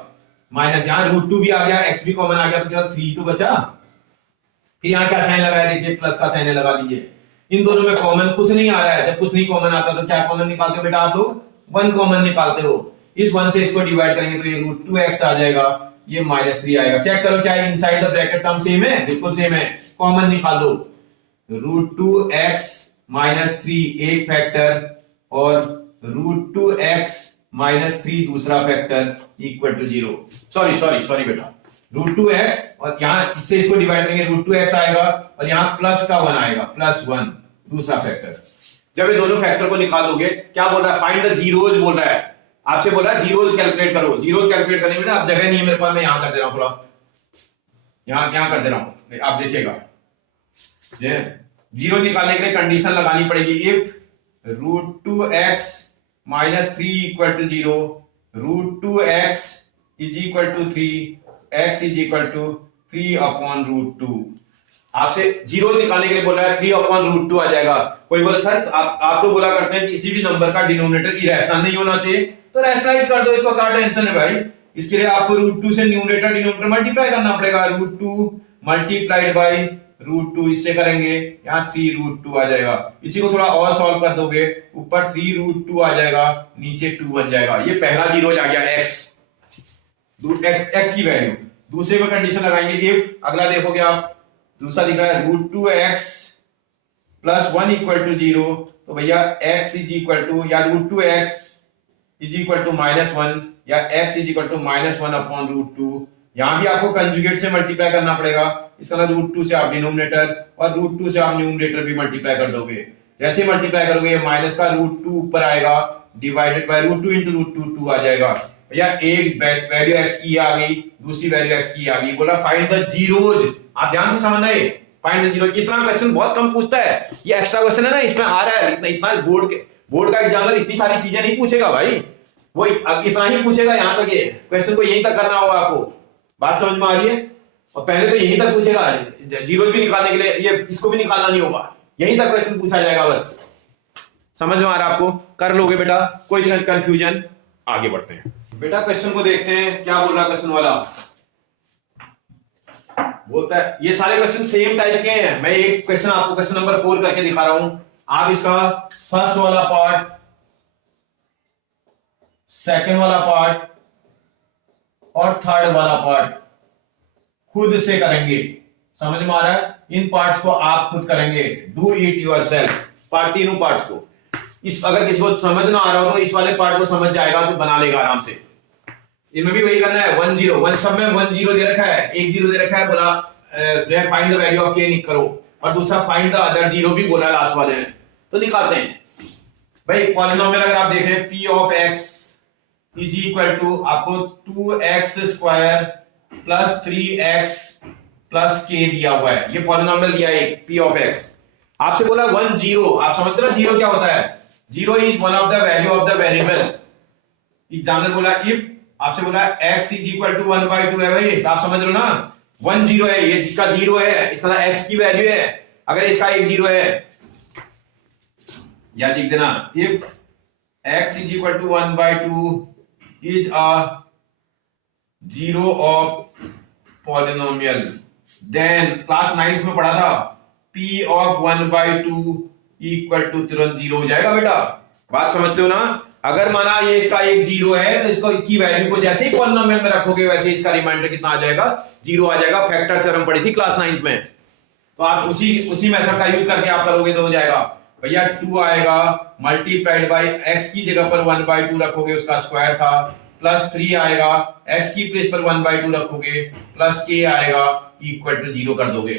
माइनस यहाँ √2 भी आ गया, x भी कॉमन आ गया, तो क्या 3 तो बचा। फिर यहाँ क्या साइन लगाया, देखिए प्लस का साइन लगा दीजिए, इन दोनों में कॉमन कुछ नहीं आ रहा है, जब कुछ नहीं कॉमन आता तो क्या कॉमन निकालते हो बेटा आप लोग, 1 कॉमन निकालते हो, इस 1 से इसको डिवाइड करेंगे तो ये √2x आ जाएगा, ये -3 आएगा। चेक करो क्या inside the bracket term same है, बिल्कुल सेम है, कॉमन निकाल दो, √2x -3 एक फैक्टर और √2x -3 दूसरा फैक्टर इक्वल टू 0। सॉरी बेटा, √2x और यहां इससे इसको डिवाइड करेंगे, √2x आएगा और यहां प्लस का 1 आएगा, +1 दूसरा फैक्टर। जब ये दोनों फैक्टर को निकाल दोगे, क्या बोल रहा है, फाइंड द जीरोज बोल रहा है, आपसे बोल रहा है जीरोज कैलकुलेट करो। जीरोज कैलकुलेट करने में ना, अब जगह नहीं है मेरे पास, मैं यहां कर दे रहा हूं, थोड़ा यहां कर दे रहा हूं, आप देखिएगा। जीरो निकालने के लिए कंडीशन लगानी पड़ेगी, if √2x -3 equal to 0, √2x is equal to 3, x is equal to 3/√2। आपसे जीरो निकालने के लिए बोल रहा है, 3/√2 आ जाएगा। कोई बोले सर आप तो बोला करते हैं कि किसी भी नंबर का डिनोमिनेटर इरेशनल नहीं होना चाहिए, तो रैशनलाइज कर दो इसको, क्या टेंशन है भाई। इसके लिए आपको √2 से न्यूमरेटर डिनोमिनेटर मल्टीप्लाई करना पड़ेगा, √2 मल्टीप्लाइड बाई √2, इससे करेंगे यहाँ 3√2 आ जाएगा। इसी को थोड़ा और सॉल्व कर दोगे, ऊपर 3√2 आ जाएगा, नीचे 2 बन जाएगा। ये पहला जीरो आ गया, x की वैल्यू। दूसरे में कंडीशन लगाएंगे, इफ, अगला देखोगे आप, दूसरा दिख रहा है √2x +1 इक्वल टू 0, तो भैया x इज इक्वल टू या √2x इज इक्वल टू -1 या x इज इक्वल टू -1/√2। यहां भी आपको कंजुगेट से मल्टीप्लाई करना पड़ेगा, इसका √2 से आप डिनोमिनेटर और √2 से आप न्यूमरेटर भी मल्टीप्लाई कर दोगे। जैसे मल्टीप्लाई करोगे माइनस का √2 ऊपर आएगा, डिवाइडेड बाय √2 इंटू √2 2 आ जाएगा। भैया एक वैल्यू x की आ गई, दूसरी वैल्यू x की आ गई, बोला फाइंड द जीरोज। आप ध्यान से समझना है, फाइंड द जीरो। इतना क्वेश्चन बहुत कम पूछता है, ये एक्स्ट्रा क्वेश्चन है ना, इसमें आ रहा है इतना बोर्ड का एग्जामिनर इतनी सारी चीजें नहीं पूछेगा भाई, वो इतना ही पूछेगा, यहां तक ये क्वेश्चन को यहीं तक करना होगा आपको। बात समझ में आ रही है? और पहले तो यहीं तक पूछेगा, जीरो भी निकालने के लिए ये इसको भी निकालना नहीं होगा, यहीं तक क्वेश्चन पूछा जाएगा बस। समझ में आ रहा है आपको? कर लोगे बेटा, कोई कंफ्यूजन? आगे बढ़ते हैं बेटा, क्वेश्चन को देखते हैं क्या बोल रहा क्वेश्चन वाला। बोलता है ये सारे क्वेश्चन सेम टाइप के हैं, मैं एक क्वेश्चन आपको क्वेश्चन नंबर 4 करके दिखा रहा हूं, आप इसका फर्स्ट वाला पार्ट, सेकंड वाला पार्ट और थर्ड वाला पार्ट खुद से करेंगे। समझ में आ रहा है? इन पार्ट्स को आप खुद करेंगे, डू इट योरसेल्फ, तीनों पार्ट्स को। इस अगर किसी को समझ ना आ रहा हो तो इस वाले पार्ट को समझ जाएगा तो बना लेगा आराम से। इनमें भी वही करना है, 1 0 1 सब में 1 0 दे रखा है, 1 0 दे रखा है, बोला find the value of k करो, और दूसरा फाइंड द अदर जीरो भी बोला लास्ट वाले ने, तो निकालते हैं भाई। पॉलिनोमियल अगर आप देखें p of x is equal to आपको 2x square plus 3x plus k दिया हुआ है, ये पॉलिनोमियल दिया है p ऑफ x। आपसे बोला 1 0, आप समझते ना जीरो क्या होता है, zero is one of the value of the variable. Example बोला इफ, आपसे बोला x इज इक्वल टू 1/2 है भाई, आप समझ लो ना, 1 0 है, ये जिसका 0 है इसका x की वैल्यू है, अगर इसका एक 0 है, या लिख देना if x is equal to 1/2 is a zero of polynomial, then class 9th में पढ़ा था p ऑफ 1/2 इक्वल टू तुरंत 0 हो जाएगा बेटा। बात समझते हो ना, अगर माना ये इसका एक 0 है तो इसको इसकी वैल्यू को जैसे ही पॉलिनोमियल में रखोगे वैसे इसका रिमाइंडर कितना आ जाएगा, 0 आ जाएगा। फैक्टर थ्योरम पढ़ी थी क्लास 9th में, तो आप उसी मेथड का यूज करके आप करोगे तो हो जाएगा भैया। 2 आएगा मल्टीप्लाइड बाय x की जगह पर 1/2 रखोगे, उसका स्क्वायर था, प्लस 3 आएगा x की प्लेस पर 1/2 रखोगे, प्लस k आएगा इक्वल टू 0 कर दोगे।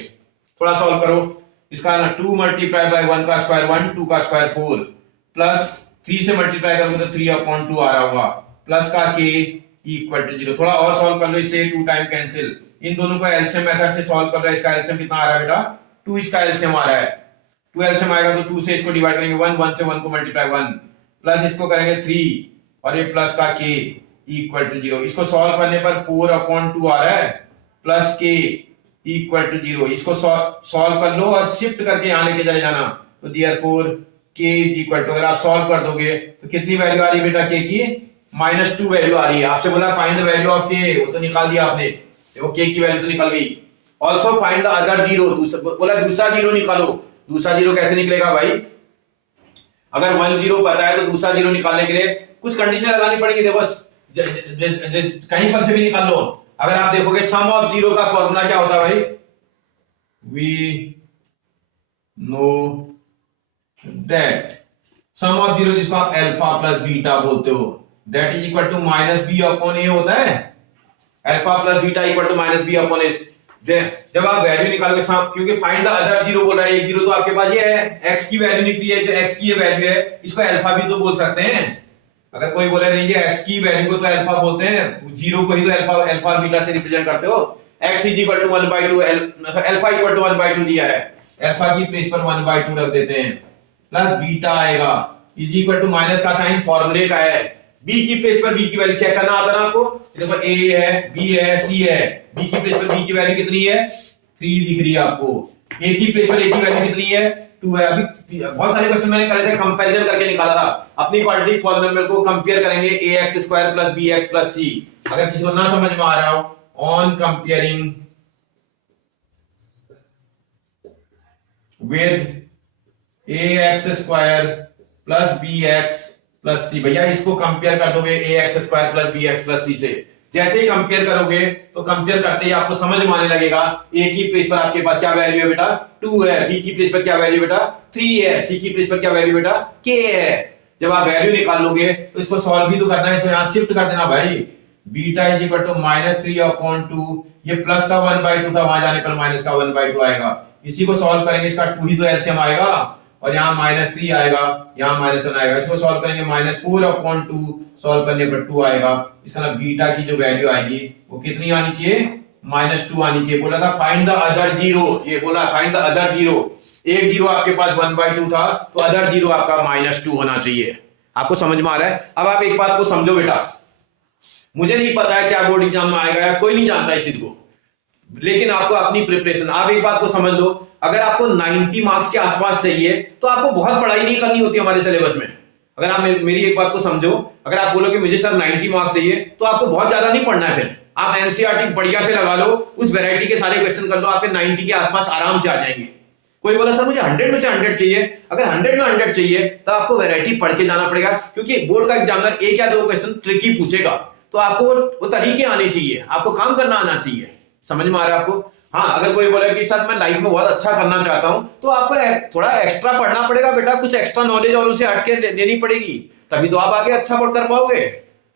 थोड़ा सॉल्व करो इसका, 2 मल्टीप्लाई बाय 1 का स्क्वायर 1, 2 का स्क्वायर 4, प्लस 3 से मल्टीप्लाई करोगे तो 3/2 आ रहा होगा, प्लस का k इक्वल टू 0। थोड़ा और सॉल्व कर लो, इससे 2 टाइम कैंसिल, इन दोनों को एलसीएम मेथड से सॉल्व कर लो। इसका एलसीएम कितना आ रहा है बेटा, 2 इसका एलसीएम आ रहा है, 2 एलसीएम आएगा तो 2 से इसको डिवाइड करेंगे 1, 1 से 1 को मल्टीप्लाई 1, प्लस इसको करेंगे 3 और ये प्लस का k इक्वल टू 0। इसको सॉल्व करने पर 4/2 आ रहा है, प्लस k इक्वल टू 0। इसको सॉल्व कर लो और शिफ्ट करके यहां लेके चले जाना, तो therefore k is equal to, अगर आप सॉल्व कर दोगे तो कितनी वैल्यू आ रही है बेटा k की, -2 वैल्यू आ रही है। आपसे बोला find the value of k, वो तो निकाल दिया आपने, देखो k की वैल्यू तो निकल गई। Also find the other zero, बोला दूसरा जीरो निकालो। दूसरा जीरो कैसे निकलेगा भाई, अगर 1 0 पता है तो दूसरा जीरो निकालने के लिए कुछ कंडीशन लगानी पड़ेगी, देखो बस कहीं पर से भी निकाल लो। अगर आप देखोगे सम ऑफ जीरो का फॉर्मूला क्या होता है भाई, we know that sum of zero, जिसको आप अल्फा प्लस बीटा बोलते हो, that is equal to -b/a होता है। Alpha plus beta equal to -b/a। जब आप वैल्यू निकालोगे, क्योंकि फाइंड द अदर जीरो बोल रहा है, एक जीरो तो आपके पास ये है, x की वैल्यू निकली है, जो x की ये वैल्यू है इसको अल्फा भी तो बोल सकते हैं। अगर कोई बोले नहीं ये x की वैल्यू को तो अल्फा बोलते हैं, जीरो को ही तो अल्फा बीटा से रिप्रेजेंट करते हो। x is equal to 1/2, alpha equal to 1/2 दिया है, अल्फा की प्लेस पर 1/2 रख देते हैं, प्लस बीटा आएगा इज इक्वल टू, माइनस का साइन फॉर्मूले का है, b की प्लेस पर b की वैल्यू चेक करना आता ना आपको, देखो a है, b है, c है, b की प्लेस पर b की वैल्यू कितनी है, 3 दिख रही है आपको, a की प्लेस पर a की वैल्यू कितनी है, 2 है। अभी बहुत सारे क्वेश्चन मैंने करे थे, कंपैरिजन करके निकाला था, अपनी क्वाड्रेटिक पॉलिनोमियल को कंपेयर करेंगे ax² plus bx plus c। अगर किसी को ना समझ में आ रहा हो, on comparing with ax² plus bx plus c, भैया इसको कंपेयर कर दोगे ax² plus bx plus c से। जैसे ही कंपेयर करोगे तो कंपेयर करते ही आपको समझ में आने लगेगा, a की प्लेस पर आपके पास क्या वैल्यू है बेटा, 2 है, b की प्लेस पर क्या वैल्यू बेटा, 3 है, c की प्लेस पर क्या वैल्यू बेटा, k है। जब आप वैल्यू निकाल लोगे तो इसको सॉल्व भी तो करना है, इसको यहां शिफ्ट कर देना भाई, बीटा इज इक्वल टू -3/2, ये प्लस का 1/2 था, वहां जाने पर माइनस का 1/2 आएगा। इसी को सॉल्व करेंगे, इसका 2 ही तो एलसीएम आएगा, और यहाँ -3 आएगा, यहाँ -1 आएगा। इसको सॉल्व करेंगे -4/2, सॉल्व करने पर 2 आएगा। इसका ना बीटा की जो वैल्यू आएगी वो कितनी आनी चाहिए, -2 आनी चाहिए। बोला था फाइंड द अदर जीरो, ये बोला फाइंड द अदर जीरो, एक जीरो आपके पास 1/2 था तो अदर जीरो आपका -2 होना चाहिए। आपको समझ में आ रहा है। अब आप एक बात को समझो बेटा, मुझे नहीं पता है क्या बोर्ड एग्जाम में आएगा, या कोई नहीं जानता इस चीज को, लेकिन आपको अपनी प्रिपरेशन, आप एक बात को समझ लो, अगर आपको 90 मार्क्स के आसपास चाहिए तो आपको बहुत पढ़ाई नहीं करनी होती हमारे सिलेबस में। अगर आप मेरी एक बात को समझो, अगर आप बोलो कि मुझे सर 90 मार्क्स चाहिए तो आपको बहुत ज्यादा नहीं पढ़ना है, फिर आप एनसीईआरटी बढ़िया से लगा लो, उस वैरायटी के सारे क्वेश्चन कर लो, आपके 90 के आसपास आराम से आ जाएंगे। कोई बोला सर मुझे 100 में से 100 चाहिए, अगर 100 में 100 चाहिए तो आपको वैरायटी पढ़ के जाना पड़ेगा, क्योंकि बोर्ड का एग्जामिनर 1 या 2 क्वेश्चन ट्रिकी पूछेगा, तो आपको वो तरीके आने चाहिए, आपको काम करना आना चाहिए। समझ में आ रहा है आपको। हाँ, अगर कोई बोले कि सर मैं लाइफ में बहुत अच्छा करना चाहता हूं, तो आपको थोड़ा एक्स्ट्रा पढ़ना पड़ेगा बेटा, कुछ एक्स्ट्रा नॉलेज और उसे हटके लेनी पड़ेगी, तभी तो आप आगे अच्छा कर पाओगे।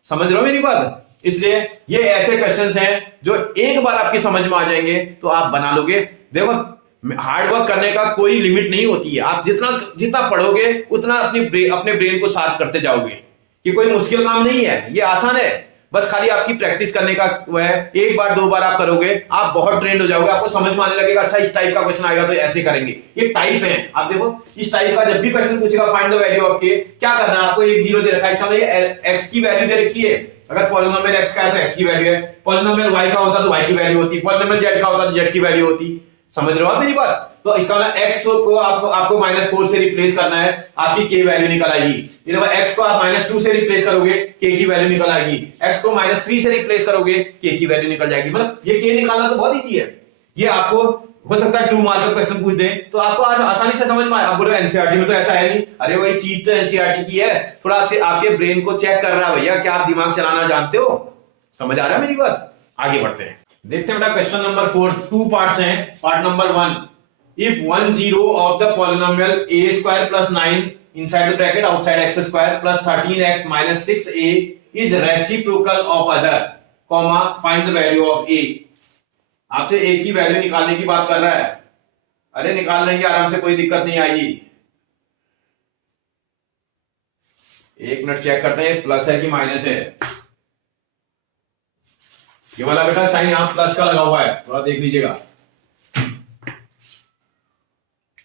समझ रहे हो मेरी बात? इसलिए ये ऐसे क्वेश्चंस हैं जो एक बार आपकी समझ में आ जाएंगे तो आप बना लोगे। देखो, हार्ड वर्क करने का कोई लिमिट नहीं होती है, आप जितना जितना पढ़ोगे उतना अपने ब्रेन को शार्प करते जाओगे। ये कोई मुश्किल काम नहीं है, ये आसान है, बस खाली आपकी प्रैक्टिस करने का वो है। एक बार दो बार आप करोगे, आप बहुत ट्रेंड हो जाओगे, आपको समझ में आने लगेगा, अच्छा इस टाइप का क्वेश्चन आएगा तो ऐसे करेंगे। ये टाइप है, आप देखो इस टाइप का जब भी क्वेश्चन पूछेगा फाइंड द वैल्यू ऑफ के, क्या करना है आपको, एक जीरो दे रखा है, इसका मतलब एक्स की वैल्यू दे रखी है। अगर पॉलिनोमियल एक्स का है तो एक्स की वैल्यू है, पॉलिनोमियल वाई का होता तो वाई की वैल्यू होती, पॉलिनोमियल जेड का होता तो जेड की वैल्यू होती। समझ रहे हो आप मेरी बात? तो इसका मतलब x को आपको -4 से रिप्लेस करना है, आपकी k वैल्यू निकल आएगी। ये देखो x को आप -2 से रिप्लेस करोगे, k की वैल्यू निकल आएगी। x को -3 से रिप्लेस करोगे, k की वैल्यू निकल जाएगी। मतलब ये k निकालना तो बहुत इजी है। ये आपको हो सकता है 2 मार्क का क्वेश्चन पूछ दे तो आपको आज आसानी से समझ में आए। आप बोलो एनसीईआरटी में तो ऐसा है नहीं, अरे वही चीज तो एनसीईआरटी की है, थोड़ा आपके ब्रेन को चेक कर रहा है भैया, क्या आप दिमाग चलाना जानते हो। समझ आ रहा है मेरी बात? आगे बढ़ते हैं, देखते हैं बेटा क्वेश्चन नंबर 4। 2 पार्ट्स हैं। Part number 1, if 1 0 of the polynomial a square plus 9 inside the bracket outside x square plus 13x minus 6a is reciprocal of other, comma find the value of a। आपसे a की value निकालने की बात कर रहा है। अरे निकाल लेंगे आराम से, कोई दिक्कत नहीं आएगी। एक मिनट चेक करते हैं प्लस है कि माइनस है। ये वाला बेटा साइन यहां प्लस का लगा हुआ है, थोड़ा देख लीजिएगा।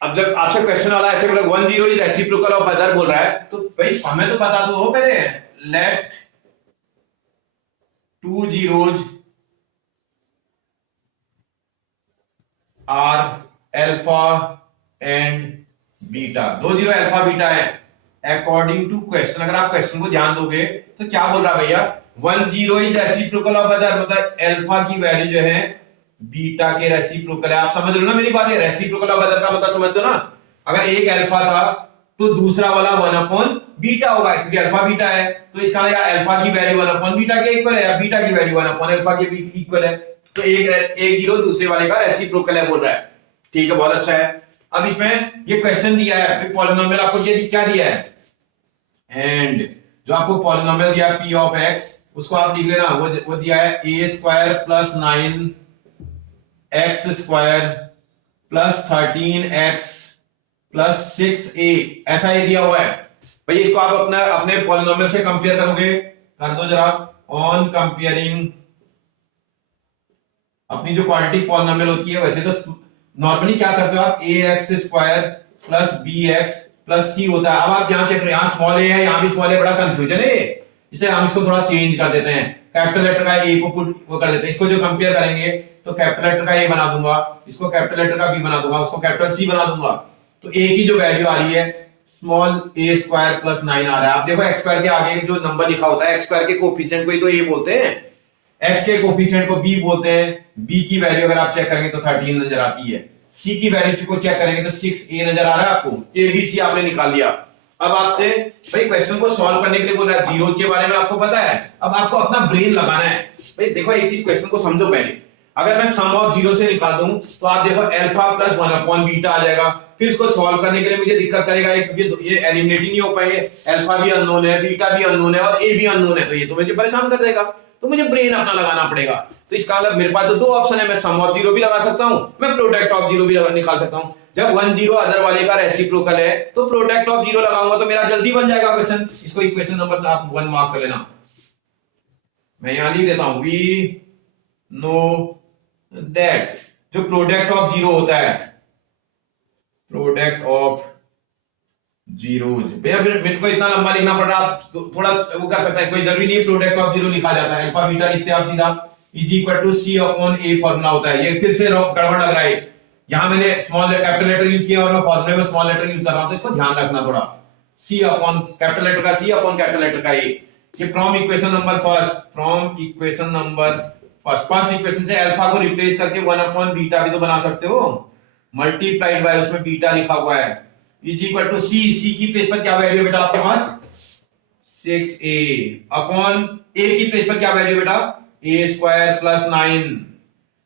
अब जब आपसे क्वेश्चन वाला ऐसे बोला 1 0 इज रेसिप्रोकल ऑफ अदर बोल रहा है, तो भाई हमें तो पता तो हो पहले, let 2 zeros are alpha and beta. 2 0 alpha beta है अकॉर्डिंग टू क्वेश्चन। अगर आप क्वेश्चन को ध्यान दोगे तो क्या बोल रहा है भैया, 1 0 इज रेसिप्रोकल ऑफ अदर, मतलब अल्फा की वैल्यू जो है बीटा के रेसिप्रोकल है। आप समझ रहे हो ना मेरी बात? है रेसिप्रोकल ऑफ अदर का मतलब समझ दो ना। अगर एक अल्फा था तो दूसरा वाला 1 बीटा होगा, क्योंकि अल्फा बीटा है, तो इसका या अल्फा की वैल्यू 1 बीटा के इक्वल है, या बीटा की वैल्यू 1 अल्फा के इक्वल है। तो एक जीरो दूसरे वाले का रेसिप्रोकल है बोल रहा है। ठीक है, बहुत अच्छा है। अब इसमें ये क्वेश्चन दिया है, पॉलिनोमियल आपको क्या दिया है, एंड जो आपको पॉलिनोमियल दिया p ऑफ x, उसको आप लिख लेना, वो दिया है a square plus 9 x square plus 13x plus 6a, ऐसा ये दिया हुआ है भाई। इसको आप अपने पॉलिनोमियल से कंपेयर करोगे, कर दो जरा। ऑन कंपेयरिंग अपनी जो क्वाड्रेटिक पॉलिनोमियल होती है, वैसे तो नॉर्मली क्या करते हो आप, ax square plus bx plus c होता है। अब आप यहां चेक करो, यहां स्मॉल a है, यहां भी स्मॉल a, बड़ा कंफ्यूजन है, इसलिए हम इसको थोड़ा चेंज कर देते हैं। कैपिटल लेटर का a को पुट वो कर देते हैं। इसको जो कंपेयर करेंगे तो कैपिटल लेटर का a बना दूंगा, इसको कैपिटल लेटर का b बना दूंगा, उसको कैपिटल c बना दूंगा। तो a की जो वैल्यू आ रही है स्मॉल a स्क्वायर प्लस 9 आ रहा है। आप देखो x स्क्वायर के आगे जो नंबर लिखा होता है, x स्क्वायर के कोफिशिएंट को ही तो a बोलते हैं, x के कोफिशिएंट को b बोलते हैं। b की वैल्यू अगर आप चेक करेंगे तो 13 नजर आती है, c की वैल्यू को चेक करेंगे तो 6a नजर आ रहा है आपको। a b c आपने निकाल दिया। अब आपसे भाई क्वेश्चन को सॉल्व करने के लिए बोल रहा है, जीरो के बारे में आपको पता है, अब आपको अपना ब्रेन लगाना है। भाई देखो एक चीज, क्वेश्चन को समझो पहले। अगर मैं सम ऑफ जीरो से निकाल दूं तो आप देखो अल्फा प्लस 1 बीटा आ जाएगा। फिर इसको सॉल्व करने के लिए मुझे दिक्कत करेगा, क्योंकि ये एलिमिनेट ही नहीं हो पाएंगे। अल्फा भी अननोन है, बीटा भी अननोन है और ए भी अननोन है, तो ये तो मुझे परेशान कर देगा। तो मुझे ब्रेन अपना लगाना पड़ेगा। तो इसका मतलब मेरे पास तो दो ऑप्शन है, मैं सम ऑफ जीरो भी लगा सकता हूं, मैं प्रोडक्ट ऑफ जीरो भी निकाल सकता हूं। जब 1 0 अदर वाले का रेसिप्रोकल है तो प्रोडक्ट ऑफ जीरो लगाऊंगा तो मेरा जल्दी बन जाएगा क्वेश्चन। इसको इक्वेशन नंबर आप 1 मार्क कर लेना। मैं यहां लिख देता हूं, वी नो दैट जो प्रोडक्ट ऑफ जीरो होता है, प्रोडक्ट ऑफ जीरोज, भैया फिर मेरे को इतना लंबा लिखना पड़ रहा, आप तो थोड़ा वो कर सकते हैं, कोई जरूरी नहीं प्रोडक्ट ऑफ जीरो लिखा जाता है। अल्फा बीटा लिखते हैं आप सीधा, is equal to c upon a formula होता है। ये फिर से गड़बड़ लग रहा है, यहां मैंने स्मॉल कैपिटल लेटर यूज किया और मैं फॉर्मूले में स्मॉल लेटर यूज कर रहा हूं, तो इसको ध्यान रखना थोड़ा। सी अपॉन कैपिटल लेटर का सी अपॉन कैपिटल लेटर का ए। ये from equation number first, from equation number first equation से अल्फा को रिप्लेस करके 1 अपॉन बीटा भी तो बना सकते हो, मल्टीप्लाइड बाय उसमें बीटा लिखा हुआ है, इज इक्वल टू सी। सी की प्लेस पर क्या वैल्यू है बेटा आपके पास 6a अपॉन ए की प्लेस पर क्या वैल्यू बेटा a स्क्वायर प्लस 9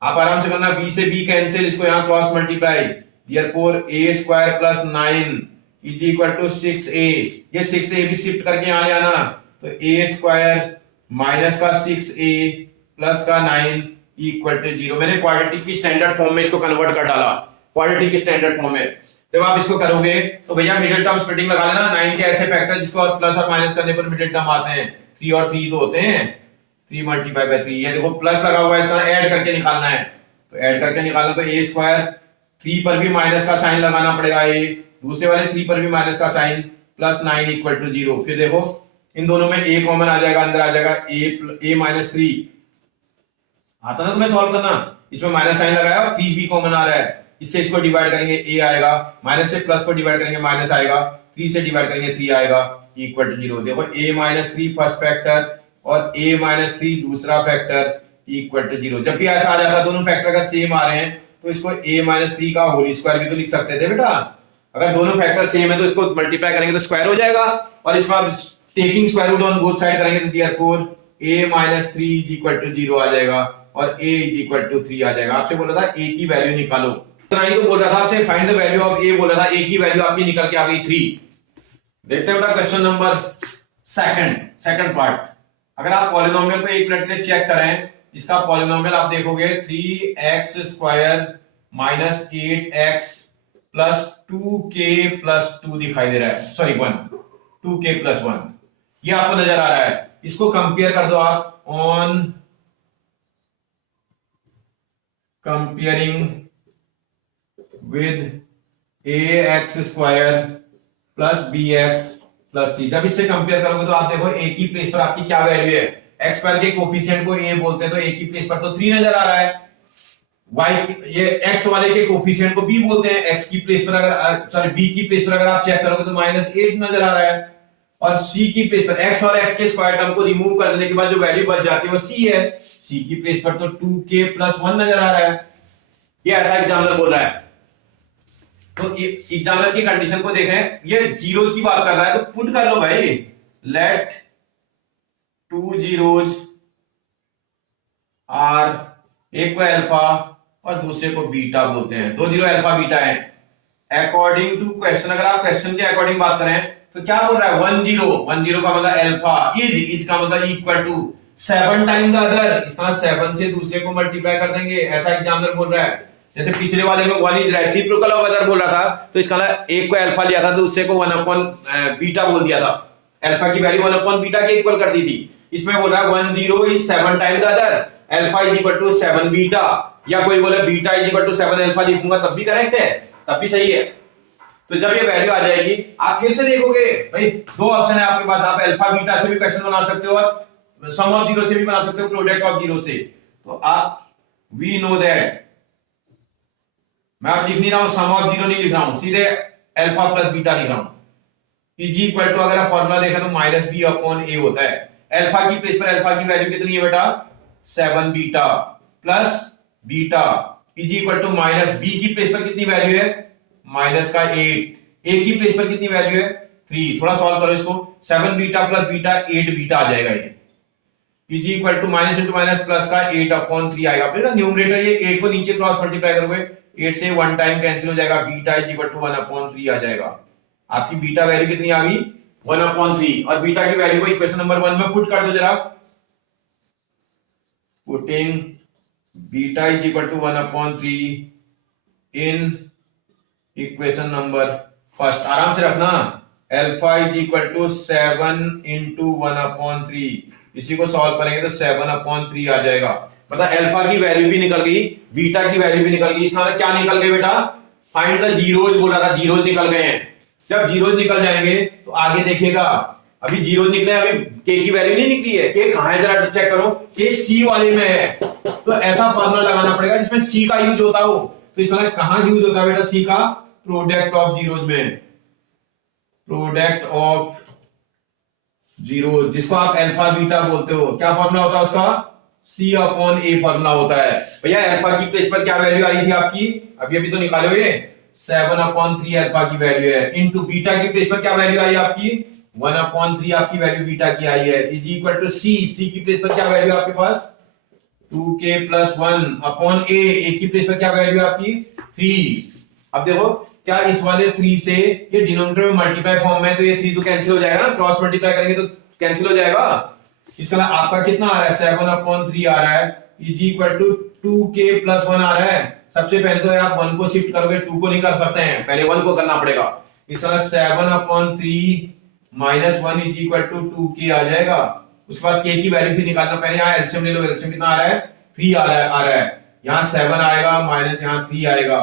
आप आराम से करना, b से b कैंसिल, इसको यहां cross multiply, therefore a square plus 9 is equal to 6a। ये 6a भी शिफ्ट करके यहां ले आना, तो a स्क्वायर माइनस का 6a प्लस का 9 इक्वल टू 0। मैंने क्वाड्रेटिक की स्टैंडर्ड फॉर्म में इसको कन्वर्ट कर डाला, क्वाड्रेटिक की स्टैंडर्ड फॉर्म में। जब आप इसको करोगे तो भैया मिडिल टर्म स्प्लिटिंग लगा लेना, 9 के ऐसे फैक्टर जिसको प्लस और माइनस करने पर मिडिल टर्म आते हैं, 3 और 3 तो होते हैं, 3 मल्टीप्लाई बाय 3। ये देखो प्लस लगा हुआ है, इसका ऐड करके निकालना है, तो ऐड करके निकालना, तो a स्क्वायर 3 पर भी माइनस का साइन लगाना पड़ेगा, a दूसरे वाले 3 पर भी माइनस का साइन, प्लस 9 इक्वल टू 0। फिर देखो इन दोनों में a कॉमन आ जाएगा, अंदर आ जाएगा a माइनस 3 आता ना तुम्हें सॉल्व करना, इसमें माइनस साइन लगाया और 3 भी कॉमन आ रहा है, इससे इसको डिवाइड करेंगे a आएगा, माइनस से प्लस को डिवाइड करेंगे माइनस आएगा, 3 से डिवाइड करेंगे 3 आएगा इक्वल टू 0। देखो a माइनस 3 फर्स्ट फैक्टर और a माइनस 3 दूसरा फैक्टर इक्वल टू 0। जब भी ऐसा आ जाता है दोनों फैक्टर का सेम आ रहे हैं तो इसको a माइनस 3 का होल स्क्वायर भी तो लिख सकते थे बेटा। अगर दोनों फैक्टर सेम है तो इसको मल्टीप्लाई करेंगे तो स्क्वायर हो जाएगा, और इसमें आप taking square root on both side करेंगे तो therefore a minus 3 is equal to 0 आ जाएगा और a इज इक्वल टू 3 आ जाएगा। आपसे बोला था a की वैल्यू निकालो, इतना ही तो बोल रहा था आपसे, find the value of a, बोला था a की वैल्यू आपकी निकल के आ गई 3। देखते हैं बेटा क्वेश्चन नंबर सेकंड पार्ट। अगर आप पॉलिनोमियल को एक मिनट में चेक करें, इसका पॉलिनोमियल आप देखोगे 3x square minus 8x plus 2k plus 2 दिखाई दे रहा है, सॉरी 1, 2k प्लस 1 ये आपको नजर आ रहा है। इसको कंपेयर कर दो आप on comparing with ax square plus bx plus c। जब इससे कंपेयर करोगे तो आप देखो a की प्लेस पर आपकी क्या वैल्यू है, x स्क्वायर के कोफिशिएंट को a बोलते हैं तो a की प्लेस पर तो 3 नजर आ रहा है, ये x वाले के कोफिशिएंट को b बोलते हैं, x की प्लेस पर अगर सॉरी b की प्लेस पर अगर आप चेक करोगे तो -8 नजर आ रहा है, और c की प्लेस पर x और x के स्क्वायर टर्म को रिमूव कर देने के बाद जो वैल्यू बच जाती है वो c है, c की प्लेस पर तो 2k प्लस 1 नजर आ रहा है। ये ऐसा एग्जामिनर बोल रहा है, तो एग्जामिनर की कंडीशन को देखें, ये जीरोस की बात कर रहा है तो पुट कर लो भाई, लेट 2 जीरोस आर, एक को अल्फा और दूसरे को बीटा बोलते हैं, 2 जीरो अल्फा बीटा है। अकॉर्डिंग टू क्वेश्चन, अगर आप क्वेश्चन के अकॉर्डिंग बात करें तो क्या बोल रहा है, 1 जीरो का मतलब अल्फा, इज का मतलब equal to 7 time the other, इसका 7 से दूसरे को मल्टीप्लाई कर देंगे, ऐसा एग्जामिनर बोल रहा है। जैसे पिछले वाले में 1 इज रेसिप्रोकल ऑफ अदर बोल रहा था, तो इसका एक को अल्फा लिया था तो दूसरे को 1 अपॉन बीटा बोल दिया था, अल्फा की वैल्यू 1 अपॉन बीटा के इक्वल कर दी थी। इसमें बोल रहा है 1 zero is 7 time the other, alpha is equal to 7 beta, या कोई बोले beta is equal to 7 alpha लिखूंगा तब भी करेक्ट है, तब भी सही है। तो जब ये वैल्यू आ जाएगी आप फिर से देखोगे भाई, 2 ऑप्शन है आपके पास, आप अल्फा बीटा से भी क्वेश्चन बना सकते हो और सम ऑफ जीरो से भी बना सकते हो, प्रोडक्ट ऑफ जीरो से। तो आप वी नो दैट, मैं आप लिख नहीं रहा हूं, सम ऑफ जीरो नहीं लिख रहा हूं, सीधे अल्फा प्लस बीटा लिख रहा हूं, इज इक्वल टू, अगर आप फॉर्मूला देखें तो माइनस बी अपॉन ए होता है। अल्फा की प्लेस पर अल्फा की वैल्यू कितनी है बेटा, 7 beta plus beta is equal to minus B की प्लेस पर कितनी वैल्यू है, माइनस का 8, ए की प्लेस पर कितनी वैल्यू है 3। थोड़ा सॉल्व करो इसको, 7 बीटा प्लस बीटा 8 बीटा आ जाएगा, ये is equal to minus into minus plus का 8 अपॉन 3 आएगा। फिर न्यूमरेटर ये 8 को नीचे क्रॉस मल्टीप्लाई करोगे, 8 से 1 टाइम कैंसिल हो जाएगा, beta is equal to 1 upon 3 आ जाएगा। आपकी बीटा वैल्यू कितनी आ गई 1 अपॉन 3, और बीटा की वैल्यू को इक्वेशन नंबर 1 में पुट कर दो जरा, putting beta is equal to 1 upon 3 in equation number first. आराम से रखना, alpha is equal to 7 into 1 upon 3, इसी को सॉल्व करेंगे तो 7 अपॉन 3 आ जाएगा। मतलब अल्फा की वैल्यू भी निकल गई, बीटा की वैल्यू भी निकल गई। इसका मतलब क्या निकल गए बेटा, फाइंड द जीरोज बोल रहा था, जीरोज निकल गए हैं। जब जीरोज निकल जाएंगे तो आगे देखिएगा, अभी जीरोज निकले, अभी के की वैल्यू नहीं निकली है, के कहां है जरा चेक करो, के सी वाले में है, तो ऐसा फॉर्मूला लगाना पड़ेगा जिसमें सी का यूज होता हो। तो इसका मतलब कहां यूज होता है बेटा, सी का प्रोडक्ट ऑफ जीरोज में, प्रोडक्ट ऑफ जीरो, जिसको आप अल्फा बीटा बोलते हो, क्या फॉर्मूला होता है उसका, सी अपॉन ए फॉर्मूला होता है। भैया अल्फा की प्लेस पर क्या वैल्यू आई थी आपकी, अभी तो निकालो, ये 7 अपॉन 3 अल्फा की वैल्यू है, इनटू बीटा की प्लेस पर क्या वैल्यू आई आपकी 1 अपॉन 3 आपकी वैल्यू बीटा की आई है, इज इक्वल टू सी, सी की प्लेस पर क्या वैल्यू आपके पास 2k प्लस 1 अपॉन ए की प्लेस पर क्या वैल्यू है आपकी 3। अब देखो क्या इस वाले 3 से ये डिनोमिनेटर में मल्टीप्लाई फॉर्म में, तो ये 3 तो कैंसिल हो जाएगा ना, क्रॉस मल्टीप्लाई करेंगे तो कैंसिल हो जाएगा। इसका आपका कितना आ रहा है 7 अपॉन 3 आ रहा है, is equal to 2k plus 1 आ रहा है। सबसे पहले तो आप 1 को शिफ्ट करोगे, 2 को नहीं कर सकते हैं, पहले 1 को करना पड़ेगा। इस तरह 7 upon 3 minus 1 is equal to 2k आ जाएगा। उसके बाद k की वैल्यू भी निकालना, पहले यहाँ एलसीएम ले लो, एलसीएम कितना आ रहा है 3 आ रहा है, यहाँ 7 आएगा माइनस यहाँ 3 आएगा,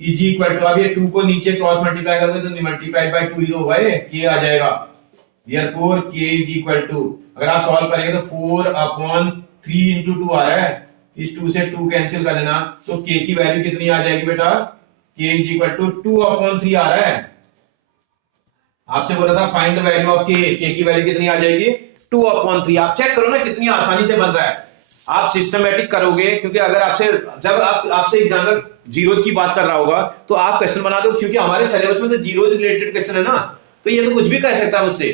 इज इक्वल टू, अब ये 2 को नीचे क्रॉस मल्टीप्लाई करोगे तो मल्टीप्लाई बाय 2 ही होगा, ये k आ जाएगा। Therefore k is equal to, अगर आप सॉल्व करेंगे तो 4 अपॉन 3 इंटू 2 आ रहा है, इस 2 से 2 कैंसिल कर देना तो k की वैल्यू कितनी आ जाएगी बेटा, k is equal to 2 upon 3 आ रहा है। आपसे बोला था find the value of k की वैल्यू कितनी आ जाएगी 2 अपॉन 3। आप चेक करो ना कितनी आसानी से बन रहा है, आप सिस्टमेटिक करोगे, क्योंकि अगर आपसे जब आपसे एग्जामिनर जीरोज की बात कर रहा होगा तो आप क्वेश्चन बना दो, क्योंकि हमारे सिलेबस में तो जीरोज रिलेटेड क्वेश्चन है ना, तो ये तो कुछ भी कह सकता है मुझसे।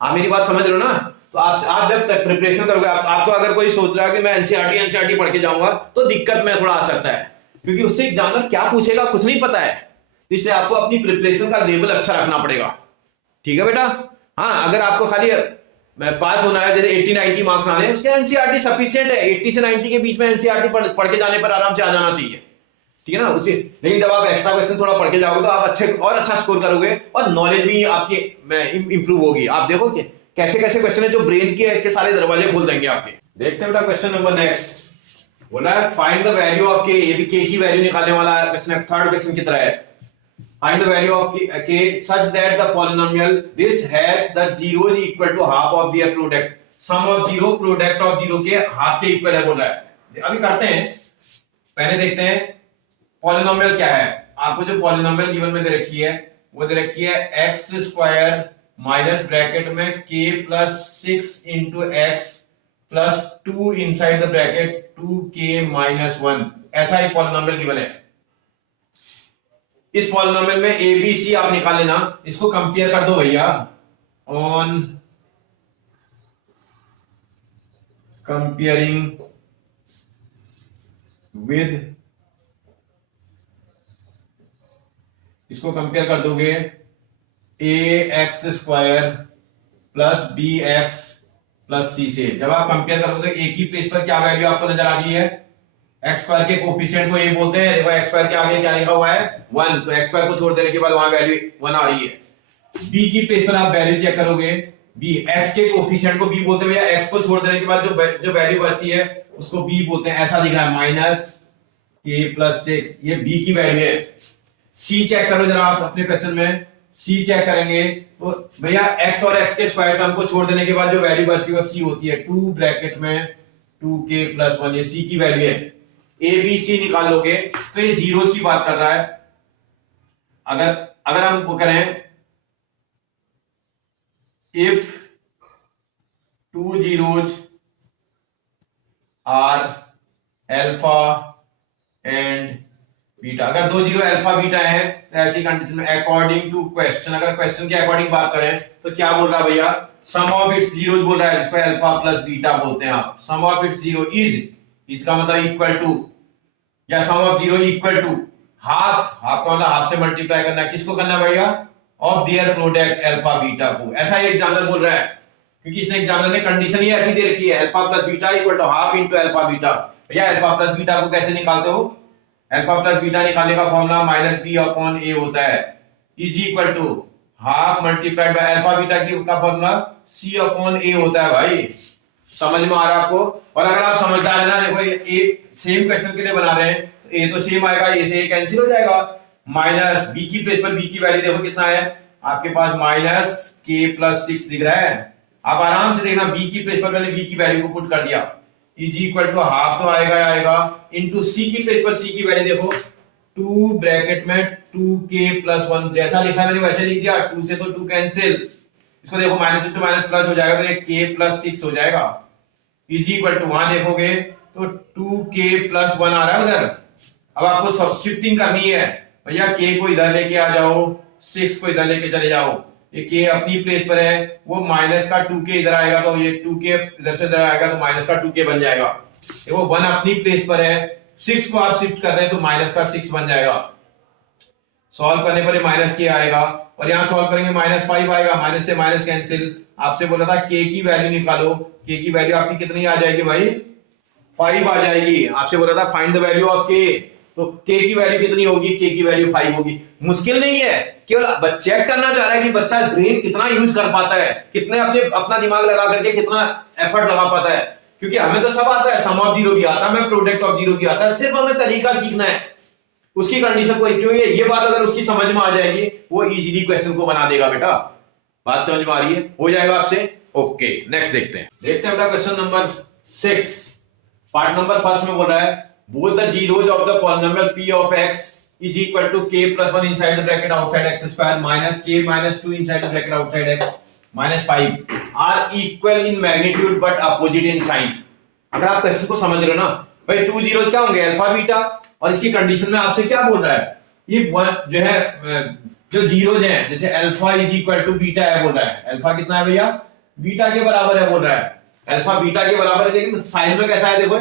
आप मेरी बात समझ रहे हो ना, तो आप जब तक प्रिपरेशन करोगे, आप तो अगर कोई सोच रहा है कि मैं एनसीईआरटी पढ़ के जाऊंगा तो दिक्कत में थोड़ा आ सकता है, क्योंकि उससे एग्जामिनर क्या पूछेगा कुछ नहीं पता है, तो इसलिए आपको अपनी प्रिपरेशन का लेवल अच्छा रखना पड़ेगा। ठीक है बेटा। हाँ, अगर आपको खाली पास होना है, जैसे 80-90 मार्क्स आने, उसके एनसीईआरटी सफिशिएंट है, 80 से 90 के बीच में एनसीईआरटी पढ़ के जाने पर आराम से आ जाना चाहिए। ठीक है ना, उसे लेकिन जब आप एक्स्ट्रा क्वेश्चन थोड़ा पढ़ के जाओगे तो आप अच्छा स्कोर करोगे और नॉलेज भी आपकी इंप्रूव होगी। आप देखो कि कैसे कैसे क्वेश्चन है जो ब्रेन के सारे दरवाजे खोल देंगे आपके। देखते हैं बेटा क्वेश्चन नंबर नेक्स्ट, बोला है फाइंड द वैल्यू ऑफ के, ये भी के की वैल्यू निकालने वाला क्वेश्चन है, थर्ड क्वेश्चन की तरह है। Find the value of k such that the polynomial this has the zeros equal to half of their product, sum of zero product of zero के हाफ के इक्वल है बोल रहा है। अभी करते हैं, पहले देखते हैं पॉलिनोमियल क्या है। आपको जो पॉलिनोमियल गिवन में दे रखी है वो दे रखी है एक्स स्क्वायर माइनस ब्रैकेट में k plus 6 into x plus 2 inside the bracket 2k minus 1, ऐसा ही पॉलिनोमियल गिवन है। इस पॉलिनोमियल में ए बी सी आप निकाल लेना, इसको कंपेयर कर दो भैया ऑन कंपेयरिंग विद, इसको कंपेयर कर दोगे a x square plus b x plus c से। जब आप कंपेयर करोगे तो ए की प्लेस पर क्या वैल्यू आपको नजर आ रही है, एक्स स्क्वायर के कोफिशिएंट को ये बोलते हैं, देखो एक्स स्क्वायर के आगे क्या लिखा हुआ है 1, तो एक्स स्क्वायर को छोड़ देने के बाद वहां वैल्यू 1 आ रही है। बी की प्लेस पर आप वैल्यू चेक करोगे, बी एक्स के कोफिशिएंट को बी बोलते हैं भैया, एक्स को छोड़ देने के बाद जो वैल्यू बचती है उसको बी बोलते हैं, ऐसा दिख रहा है माइनस के प्लस 6, ये बी की वैल्यू है। सी चेक करो जरा आप अपने क्वेश्चन में, सी चेक करेंगे तो भैया एक्स और एक्स के स्क्वायर टर्म को छोड़ देने के बाद जो वैल्यू बचती है वो सी होती है, 2 ब्रैकेट में 2k प्लस 1, ये सी की वैल्यू है। ए बी सी निकाल लोगे तो ये जीरोज की बात कर रहा है। अगर हम वो करें if 2 zeros are alpha and beta, अगर 2 जीरो अल्फा बीटा है तो ऐसी कंडीशन में अकॉर्डिंग टू क्वेश्चन, अगर क्वेश्चन के अकॉर्डिंग बात करें तो क्या बोल रहा है भैया, सम ऑफ इट्स जीरोज बोल रहा है, जिसको अल्फा प्लस बीटा बोलते हैं आप। Sum of its zero is, इसका मतलब इक्वल टू, या sum of zero equal to half, half का मतलब हाफ से मल्टीप्लाई करना है, किसको करना है भैया, of their product alpha beta को। ऐसा ही एग्जाम्पल बोल रहा है, क्योंकि इसने एग्जाम्पल ने कंडीशन ही ऐसी दे रखी है, alpha plus beta equal to half into alpha beta. भैया अल्फा प्लस बीटा को कैसे निकालते हो, अल्फा प्लस बीटा निकालने का formula minus B upon A होता है, is equal to half multiplied by alpha beta का फॉर्मूला सी अपॉन ए होता है। भाई समझ में आ रहा है आपको। और अगर आप समझदार है ना, देखो ए सेम क्वेश्चन के लिए बना रहे हैं तो ए तो सेम आएगा, ए से ए कैंसिल हो जाएगा, माइनस बी की प्लेस पर बी की वैल्यू देखो कितना है आपके पास, माइनस के प्लस 6 दिख रहा है। आप आराम से देखना, बी की प्लेस पर मैंने बी की वैल्यू को पुट कर दिया, इज इक्वल टू हाफ तो आएगा इनटू सी की प्लेस पर सी की वैल्यू देखो 2 ब्रैकेट में 2k प्लस 1, जैसा लिखा है मैंने वैसे लिख दिया, 2 से तो 2 कैंसिल, इसको देखो माइनस इंटू माइनस प्लस हो जाएगा तो ये k प्लस 6 हो जाएगा, इज इक्वल टू वहां देखोगे तो 2k प्लस 1 आ रहा है उधर। अब आपको सब्स्टिट्यूटिंग करनी है भैया, k को इधर लेके आ जाओ, 6 को इधर लेके चले जाओ, ये k अपनी प्लेस पर है, वो माइनस का 2k इधर आएगा तो ये 2k इधर से इधर आएगा तो माइनस का 2k बन जाएगा। देखो 1 अपनी प्लेस पर है, 6 को आप शिफ्ट कर रहे हैं तो माइनस का 6 बन जाएगा। सॉल्व करने पर माइनस के आएगा और यहां सॉल्व करेंगे -5 आएगा, माइनस से माइनस कैंसिल। आपसे बोला था के की वैल्यू निकालो, के की वैल्यू आपकी कितनी आ जाएगी भाई 5 आ जाएगी। आपसे बोला था फाइंड द वैल्यू ऑफ के, तो के की वैल्यू कितनी होगी, के की वैल्यू 5 होगी। मुश्किल नहीं है, केवल चेक करना चाह रहा है कि बच्चा ब्रेन कितना यूज कर पाता है, कितने अपना दिमाग लगा करके कितना एफर्ट लगा पाता है। क्योंकि हमें तो सब आता है, सम ऑफ जीरो भी आता है, हमें प्रोडक्ट ऑफ जीरो भी आता है, सिर्फ हमें तरीका सीखना है, उसकी कंडीशन को। क्यों ये बात अगर उसकी समझ में आ जाएगी वो इजीली क्वेश्चन को बना देगा। बेटा बात समझ में आ रही है, हो जाएगा आपसे। ओके नेक्स्ट देखते हैं बेटा question number 6 part number first में बोल रहा है both the zeros of the polynomial p of x is equal to k plus 1 inside the bracket outside x square minus k minus 2 inside the bracket outside x minus 5 are equal in magnitude but opposite in sign। अगर आप question को समझ रहे हो ना भाई, 2 zeros क्या होंगे अल्फा बीटा, और इसकी कंडीशन में आपसे क्या बोल रहा है, ये जो है जो जीरोज हैं जैसे alpha is equal to beta है बोल रहा है, अल्फा कितना है भैया बीटा के बराबर है बोल रहा है, अल्फा बीटा के बराबर है, लेकिन साइन में कैसा है देखो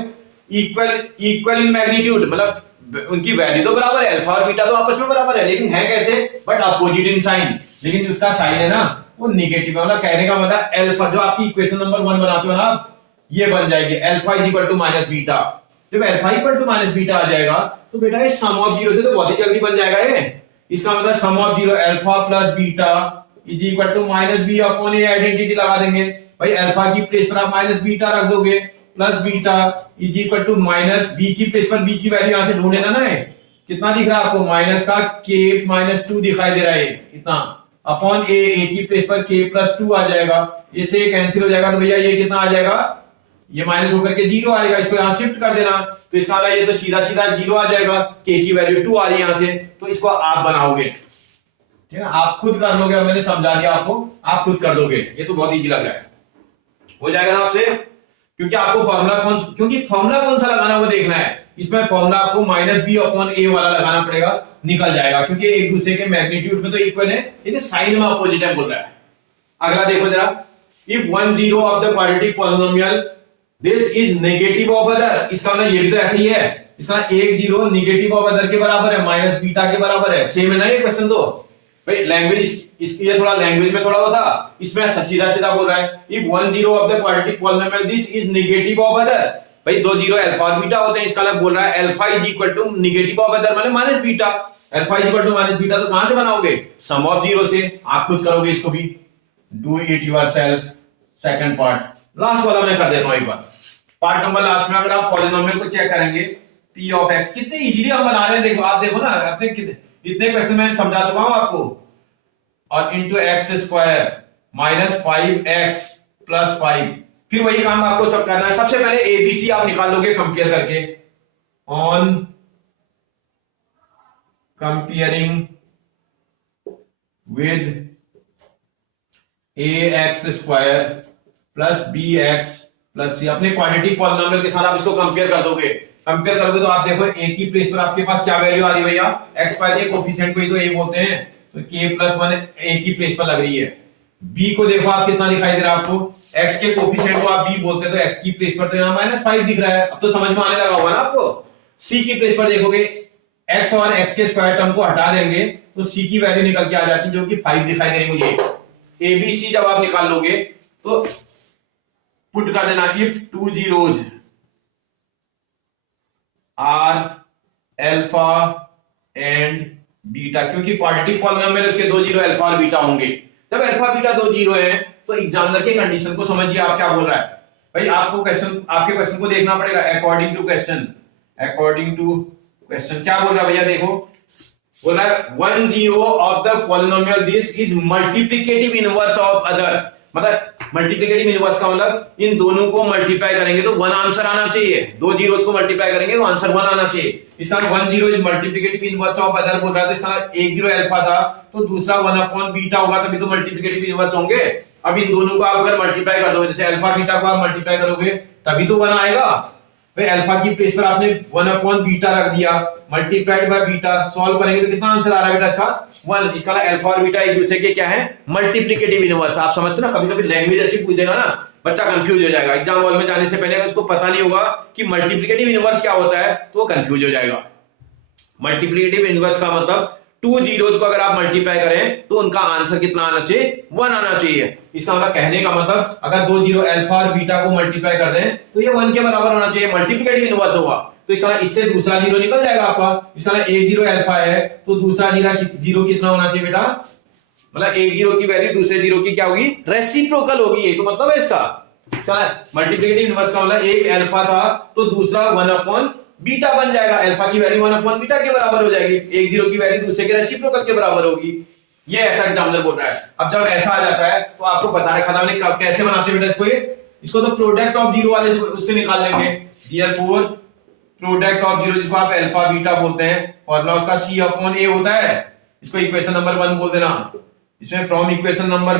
इक्वल इन मैग्नीट्यूड, मतलब उनकी वैल्यू तो बराबर है, अल्फा और बीटा तो आपस में बराबर है, लेकिन है कैसे बट अपोजिट इन साइन, लेकिन उसका साइन है ना वो निगेटिव है। मतलब कहने का मतलब अल्फा जो आपकी इक्वेशन नंबर 1 बनाते हो ना ये बन जाएगी alpha is equal to minus beta. जब alpha equal to minus beta आ जाएगा तो बेटा ये सम ऑफ जीरो से तो बहुत ही जल्दी बन जाएगा ये। इसका मतलब sum of zero alpha plus beta is equal to minus B upon a, identity लगा देंगे भाई, अल्फा की प्लेस पर आप माइनस बीटा रख दोगे plus beta is equal to minus B की प्लेस पर बी की वैल्यू यहां से ढूंढ लेना ना है, कितना दिख रहा है आपको माइनस का k माइनस 2 दिखाई दे रहा है इतना, अपॉन ए की प्लेस पर k प्लस 2 आ जाएगा, ये से कैंसिल हो जाएगा तो भैया ये कितना आ जाएगा, ये माइनस होकर के 0 आएगा, इसको यहां शिफ्ट कर देना तो इसका मतलब ये तो सीधा सीधा 0 आ जाएगा, k की वैल्यू 2 आ रही है यहां से, तो इसको आप बनाओगे, ठीक है आप खुद कर लोगे, मैंने समझा दिया आपको, आप खुद कर दोगे, ये तो बहुत इजी लग रहा है, हो जाएगा ना आपसे। क्योंकि आपको फॉर्मूला कौन सा लगाना वो देखना है, इसमें फॉर्मूला आपको माइनस बी अपॉन ए वाला लगाना पड़ेगा, निकल जाएगा, क्योंकि एक दूसरे के मैग्नीट्यूड में तो इक्वल है लेकिन साइन में अपोजिट है बोल रहा है। अगला देखो जरा, if one zero of the quadratic polynomial this is negative of other, इसका मतलब ये भी तो ऐसे ही है, इसका एक जीरो नेगेटिव ऑफ अदर के बराबर है, माइनस बीटा के बराबर है, सेम है ना ये क्वेश्चन तो भाई, लैंग्वेज इसकी ये थोड़ा लैंग्वेज में थोड़ा वो था, इसमें सीधा सीधा बोल रहा है if one zero of the quadratic polynomial this is negative of other, भाई दो जीरो अल्फा और बीटा होते हैं, इसका मतलब बोल रहा है alpha is equal to negative of other मतलब minus beta, alpha is equal to minus beta, तो कहां से बनाओगे सम ऑफ जीरो से, आप खुद करोगे इसको भी, do it yourself. Second part last वाला मैं कर देता हूं एक बार, पार्ट नंबर लास्ट में अगर आप पॉलिनोमियल को चेक करेंगे p ऑफ x, कितने इजीली हम बना रहे हैं, देखो आप देखो ना, अपने इतने क्वेश्चन मैंने समझा चुका हूं आपको, और into x square minus 5x plus 5, फिर वही काम आपको सब करना है। सबसे पहले एबीसी आप निकाल लोगे कंपेयर करके, on comparing with ax square plus bx plus c, अपने क्वाड्रेटिक पॉलिनोमियल के साथ आप इसको कंपेयर कर दोगे, कंपेयर करोगे तो आप देखो a की प्लेस पर आपके पास क्या वैल्यू आ रही है भैया, x स्क्वायर के कोफिशिएंट को ही तो a बोलते हैं, तो k प्लस 1 a की प्लेस पर लग रही है, b को देखो आप कितना दिखाई दे रहा है आपको, x के कोफिशिएंट को आप b बोलते हैं तो x की प्लेस पर तो यहां -5 दिख रहा है, अब तो समझ में आने लगा होगा ना आपको। c की प्लेस पर देखोगे x और x के स्क्वायर टर्म को हटा देंगे तो c की वैल्यू निकल के आ जाती है जो कि 5 दिखाई दे रही मुझे। abc जब आप निकाल लोगे तो पुट कर देना if two zeros are alpha and beta, क्योंकि क्वाड्रेटिक पॉलिनोमियल में उसके दो जीरो अल्फा और बीटा होंगे, जब अल्फा बीटा दो जीरो है तो एग्जामिनर के कंडीशन को समझिए आप क्या बोल रहा है भाई, आपको क्वेश्चन आपके क्वेश्चन को देखना पड़ेगा according to question, according to question क्या बोल रहा है भैया, देखो बोल रहा है one zero of the polynomial this is multiplicative inverse of other, मतलब मल्टीप्लिकेटिव इनवर्स का मतलब इन दोनों को मल्टीप्लाई करेंगे तो वन आंसर आना चाहिए, दो जीरोस को मल्टीप्लाई करेंगे तो आंसर 1 आना चाहिए, इसका one zero is multiplicative inverse of other बोल रहा है, तो इसका एक जीरो अल्फा था तो दूसरा 1 अपॉन बीटा होगा, तभी तो मल्टीप्लिकेटिव इनवर्स होंगे। अब इन दोनों को आप अगर मल्टीप्लाई कर दोगे, जैसे अल्फा बीटा को आप मल्टीप्लाई करोगे तभी तो 1 आएगा भाई, अल्फा की प्लेस पर आपने 1 अपॉन बीटा रख दिया, मल्टीप्लाइड बाय बीटा, सॉल्व करेंगे तो कितना आंसर आ रहा है बेटा इसका 1, इसका अल्फा और बीटा एक दूसरे के क्या है मल्टीप्लिकेटिव इनवर्स, आप समझते ना, कभी कभी लैंग्वेज अच्छी पूछ देगा ना, बच्चा कंफ्यूज हो जाएगा। एग्जाम हॉल में जाने से पहले अगर उसको पता नहीं होगा कि मल्टीप्लिकेटिव इनवर्स क्या होता है तो वो कंफ्यूज हो जाएगा। मल्टीप्लिकेटिव इनवर्स का मतलब 2 जीरोज को अगर आप मल्टीप्लाई करें तो उनका आंसर कितना आना चाहिए, 1 आना चाहिए। इसका मतलब कहने का मतलब अगर 2 जीरो अल्फा और बीटा को मल्टीप्लाई कर दें तो ये 1 के बराबर होना चाहिए, मल्टीप्लिकेटिव इनवर्स होगा। तो इसका इससे दूसरा जीरो निकल जाएगा आपका। इसका 1 जीरो अल्फा है तो दूसरा जीरो कितना होना चाहिए बेटा, मतलब 1 जीरो की वैल्यू दूसरे जीरो की क्या होगी, रेसिप्रोकल होगी। ये तो मतलब है इसका मल्टीप्लिकेटिव इनवर्स का मतलब एक अल्फा था तो दूसरा 1 अपॉन बीटा बन जाएगा। अल्फा की वैल्यू 1 अपॉन बीटा के बराबर हो जाएगी, 1 जीरो की वैल्यू दूसरे के रेसिप्रोकल के बराबर होगी। ये ऐसा एग्जामिनर बोल रहा है। अब जब ऐसा आ जाता है तो आपको बता रखा था मैंने कैसे बनाते हैं बेटा इसको तो प्रोडक्ट ऑफ जीरो वाले उससे निकाल लेंगे। देयरफॉर प्रोडक्ट ऑफ जीरो जिसको आप अल्फा बीटा बोलते हैं, फॉर्मूला उसका c अपॉन a होता है। इसको इक्वेशन नंबर 1 बोल देना। इसमें फ्रॉम इक्वेशन नंबर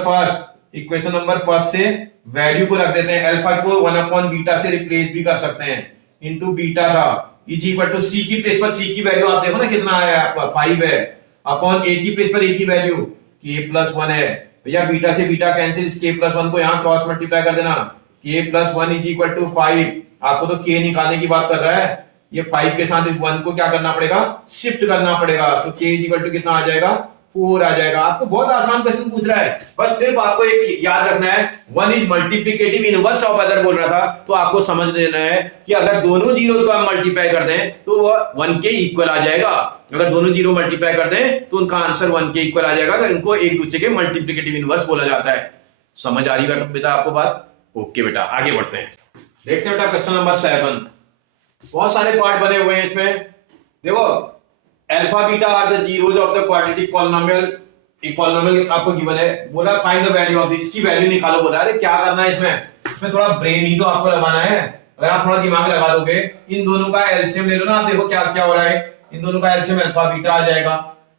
फर्स्ट से वैल्यू को रख देते हैं। अल्फा को 1 अपॉन बीटा से रिप्लेस भी कर सकते हैं, इनटू बीटा था इज इक्वल टू c की प्लेस पर c की वैल्यू आप देखो ना कितना आया है आपका 5 है, अपॉन a की प्लेस पर a की वैल्यू k प्लस 1 है। भैया बीटा से बीटा कैंसिल, k प्लस 1 को यहां क्रॉस मल्टीप्लाई कर देना, k plus 1 is equal to 5। आपको तो k निकालने की बात कर रहा है, ये 5 के साथ 1 को क्या करना पड़ेगा, शिफ्ट करना पड़ेगा। तो k इज इक्वल टू कितना आ जाएगा, 4 आ जाएगा। आपको बहुत आसान क्वेश्चन पूछ रहा है, बस सिर्फ आपको एक याद रखना है 1 is multiplicative inverse of other बोल रहा था, तो आपको समझ लेना है कि अगर दोनों जीरो को हम मल्टीप्लाई कर दें तो वो 1 के इक्वल आ जाएगा। अगर दोनों जीरो मल्टीप्लाई कर दें तो उनका आंसर 1 के इक्वल आ जाएगा। तो इनको एक दूसरे के मल्टीप्लिकेटिव इनवर्स बोला जाता है। समझ आ रही बेटा आपको बात? ओके बेटा, आगे बढ़ते हैं। देखते हैं बेटा क्वेश्चन नंबर 7। बहुत सारे पार्ट बने हुए हैं इसमें। देखो, alpha beta are the zeros of the quadratic polynomial. एक पॉलिनोमियल आपको गिवन है, बोला find the value of this, इसकी वैल्यू निकालो बोला। अरे क्या करना है इसमें थोड़ा ब्रेन ही तो आपको लगाना है। अगर आप थोड़ा दिमाग लगा दोगे, इन दोनों का एलसीएम ले लो ना। आप देखो क्या क्या हो रहा है, इन दोनों का एलसीएम अल्फा बीटा आ जाएगा।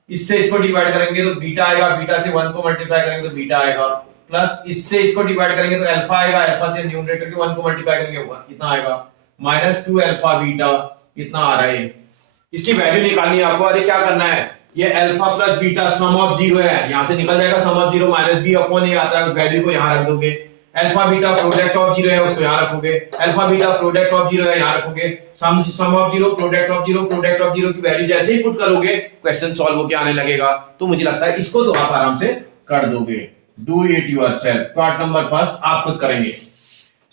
इससे इसको डिवाइड करेंगे तो बीटा आएगा, बीटा से 1 को मल्टीप्लाई करेंगे तो बीटा आएगा, प्लस इससे इसको डिवाइड करेंगे तो अल्फा आएगा, अल्फा से न्यूमरेटर के 1 को मल्टीप्लाई करेंगे कितना आएगा, माइनस 2 अल्फा बीटा कितना आ रहा है। इसकी वैल्यू निकालनी है आपको। अरे क्या करना है, ये alpha plus beta sum of zero है, यहां से निकल जाएगा sum of zero, minus B upon a आता है, उस वैल्यू को यहां रख दोगे। Alpha beta product of zero है, उसको यहां रखोगे। Alpha beta product of zero है, यहां रखोगे। Sum of zero, product of zero की वैल्यू जैसे ही पुट करोगे क्वेश्चन सॉल्व होकर आने लगेगा। तो मुझे लगता है इसको तो आप आराम से कर दोगे। Do it yourself. Part number first आप खुद करेंगे,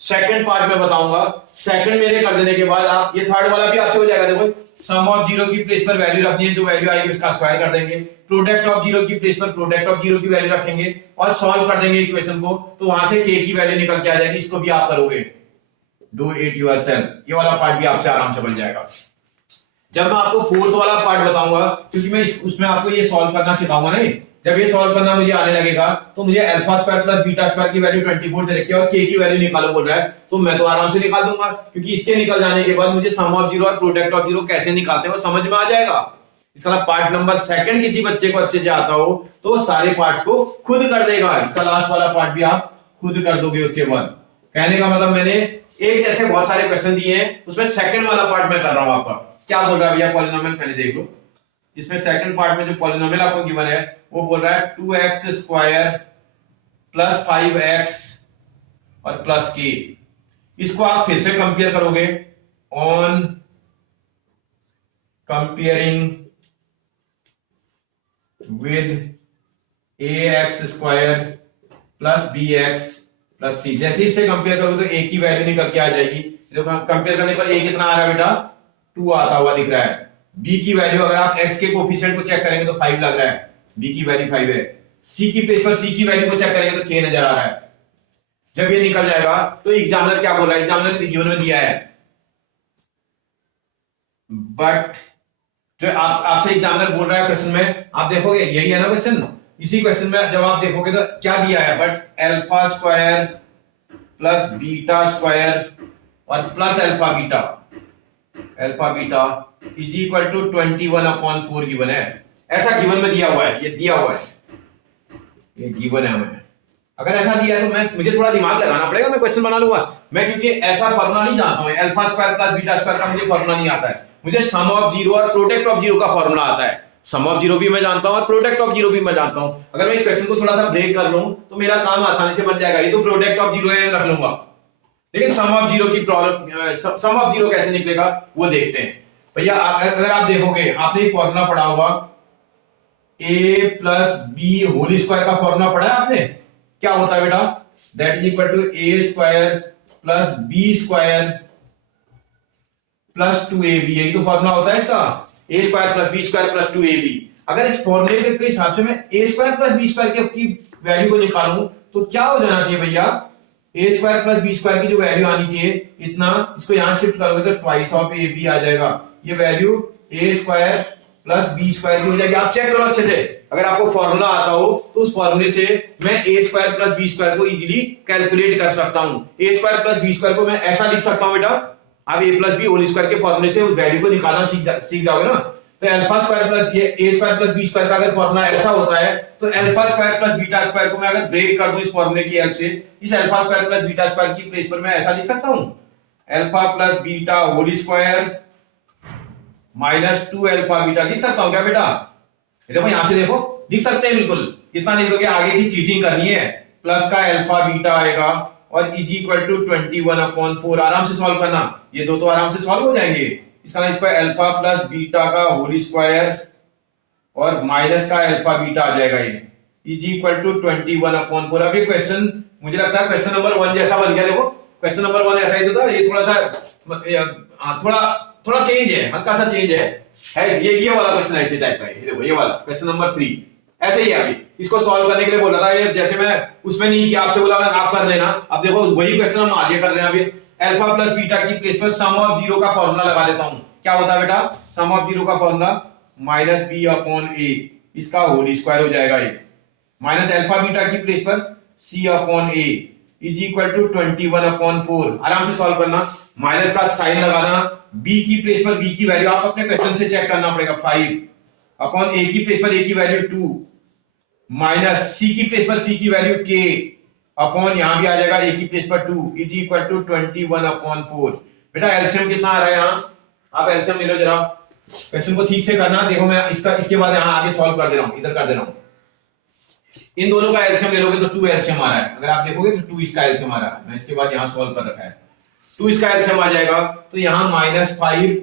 सेकंड पार्ट में बताऊंगा। सेकंड मेरे कर देने के बाद आप ये थर्ड वाला भी आपसे हो जाएगा। देखो, सम ऑफ जीरो की प्लेस पर वैल्यू रखनी है, जो वैल्यू आएगी उसका स्क्वायर कर देंगे। प्रोडक्ट ऑफ जीरो की प्लेस पर प्रोडक्ट ऑफ जीरो की वैल्यू रखेंगे और सॉल्व कर देंगे इक्वेशन को, तो वहां से k की वैल्यू निकल के आ जाएगी। इसको भी आप करोगे। Do it yourself. ये वाला पार्ट भी आपसे आराम से बन जाएगा। जब मैं आपको फोर्थ वाला पार्ट बताऊंगा, क्योंकि मैं उसमें आपको ये सॉल्व करना सिखाऊंगा नहीं, जब ये सॉल्व करना मुझे आने लगेगा तो मुझे alpha square plus beta square की वैल्यू 24 दे रखी है और k की वैल्यू निकालो बोल रहा है, तो मैं तो आराम से निकाल दूंगा, क्योंकि इसके निकल जाने के बाद मुझे सम ऑफ जीरो और प्रोडक्ट ऑफ जीरो कैसे निकालते हैं वो समझ में आ जाएगा। इसका पार्ट नंबर सेकंड किसी बच्चे को अच्छे से आता हो तो वो सारे पार्ट्स को खुद कर देगा। इसका लास्ट वाला पार्ट भी आप खुद कर दोगे उसके बाद। कहने का मतलब मैंने एक जैसे बहुत सारे क्वेश्चन दिए हैं, उसमें सेकंड वाला पार्ट मैं कर रहा हूं आपका। क्या बोल रहा है भैया, पॉलिनोमियल पहले देख लो। इसमें सेकंड पार्ट में जो पॉलिनोमियल आपको गिवन है वो बोल रहा है 2x स्क्वायर प्लस 5x और प्लस k। इसको आप फिर से कंपेयर करोगे। On comparing with ax square plus bx plus c, जैसे इससे कंपेयर करोगे तो a की वैल्यू निकल के आ जाएगी। देखो कंपेयर करने पर a कितना आ रहा है बेटा, 2 आता हुआ दिख रहा है। b की वैल्यू अगर आप x के कोफिशिएंट को चेक करेंगे तो 5 लग रहा है, b की वैल्यू 5 है। c की प्लेस पर c की वैल्यू को चेक करेंगे तो k नजर आ रहा है। जब ये निकल जाएगा तो एग्जामिनर क्या बोल रहा है, एग्जामिनर ने गिवन में दिया है, बट जो आपसे एग्जामिनर बोल रहा है क्वेश्चन में, आप देखोगे यही है ना क्वेश्चन। इसी क्वेश्चन में जब आप देखोगे तो क्या दिया है, but alpha square plus beta square और plus alpha beta is equal to 21/4 given है। ऐसा गिवन में दिया हुआ है, ये दिया हुआ है, ये गिवन है हमें। अगर ऐसा दिया है तो मुझे थोड़ा दिमाग लगाना पड़ेगा, मैं क्वेश्चन बना लूंगा। मैं क्योंकि ऐसा फॉर्मूला नहीं जानता हूं, alpha square plus beta square का मुझे फॉर्मूला नहीं आता है। मुझे सम ऑफ जीरो और प्रोडक्ट ऑफ जीरो का फॉर्मूला आता है। सम ऑफ जीरो भी मैं जानता हूं और प्रोडक्ट ऑफ जीरो भी मैं जानता हूं। अगर मैं इस क्वेश्चन को थोड़ा सा ब्रेक कर लूं तो मेरा काम आसानी से बन जाएगा। ये तो प्रोडक्ट ऑफ जीरो है, रख लूंगा, लेकिन सम ऑफ जीरो की प्रॉब्लम, सम ऑफ जीरो कैसे निकलेगा वो देखते हैं। भैया अगर आप देखोगे, आपने एक फॉर्मूला पढ़ा होगा, a plus b whole square का फॉर्मूला पढ़ा है आपने। क्या होता है बेटा, that is equal to a square plus b square plus 2ab। यही तो फॉर्मूला होता है इसका, a square plus b square plus 2ab। अगर इस फॉर्मूले के हिसाब से मैं a square plus b square की वैल्यू को निकालूं तो क्या हो जाना चाहिए भैया, a square plus b square की जो वैल्यू आनी चाहिए इतना, इसको यहां शिफ्ट करोगे तो ट्वाइस ऑफ ए बी आ जाएगा। ये वैल्यू ए स्क्वायर प्लस बी स्क्वायर की हो जाएगी। आप चेक करो अच्छे से, अगर आपको फॉर्मूला आता हो तो उस फॉर्मूले से मैं a square plus b square को इजीली कैलकुलेट कर सकता हूं। ए स्क्वायर प्लस बी स्क्वायर को मैं ऐसा लिख सकता हूं बेटा, आप ए प्लस बी होल स्क्वायर के फॉर्मूले से उस वैल्यू को निकालना सीख जाओगे ना। तो अल्फा स्क्वायर प्लस ये ए स्क्वायर प्लस बी स्क्वायर का अगर फॉर्मूला ऐसा होता है तो alpha square plus beta square को मैं अगर ब्रेक कर दूं इस फॉर्मूले की हेल्प से, इस alpha square plus beta square की प्लेस पर मैं ऐसा लिख सकता हूं, alpha plus beta whole square minus 2 alpha beta लिख सकता हूं क्या बेटा। देखो यहां से देखो, लिख सकते हैं बिल्कुल। कितना लिख दोगे, आगे की चीटिंग करनी है, प्लस का अल्फा बीटा आएगा और इज इक्वल टू 21/4। आराम से सॉल्व करना, ये दो तो आराम से सॉल्व हो जाएंगे। इसका इस पर अल्फा प्लस बीटा का होल स्क्वायर और माइनस का अल्फा बीटा आ जाएगा, ये इज इक्वल टू 21/4। अब ये क्वेश्चन मुझे लगता है क्वेश्चन नंबर 1 जैसा बन गया। देखो क्वेश्चन नंबर 1 ऐसा ही तो था, ये थोड़ा सा थोड़ा चेंज है, हल्का सा चेंज है। ये वाला क्वेश्चन ऐसे टाइप का है। देखो ये वाला क्वेश्चन नंबर 3 ऐसे ही है। अभी इसको सॉल्व करने के लिए बोला था, ये जैसे मैं उसमें नहीं किया, आपसे बोला आप कर लेना। अब देखो वही क्वेश्चन हम आगे कर रहे हैं। अभी अल्फा प्लस बीटा की प्लेस पर सम ऑफ जीरो का फॉर्मूला लगा देता हूं। क्या होता है बेटा, सम ऑफ जीरो का formula minus B upon a, इसका होल स्क्वायर हो जाएगा ये, माइनस अल्फा बीटा की प्लेस पर c upon a is equal to 21/4। आराम से सॉल्व करना, माइनस का साइन लगाना, बी की प्लेस पर बी की वैल्यू आप अपने क्वेश्चन से चेक करना पड़ेगा 5 अपॉन ए की प्लेस पर ए की वैल्यू 2 माइनस सी की प्लेस पर सी की वैल्यू k अपॉन यहां भी आ जाएगा ए की प्लेस पर 2 इज इक्वल टू 21/4। बेटा एलसीएम कितना आ रहा है यहां, आप एलसीएम ले लो जरा, क्वेश्चन को ठीक से करना। देखो मैं इसके बाद यहां आगे सॉल्व कर दे रहा हूं, इधर कर दे रहा हूं। इन दोनों का एलसीएम ले लोगे तो 2 एलसीएम आ रहा है। अगर आप देखोगे तो 2 इसका एलसीएम आ रहा है, मैं इसके बाद यहां सॉल्व कर रखा है। 2 इसका एलसीएम आ जाएगा तो यहां -5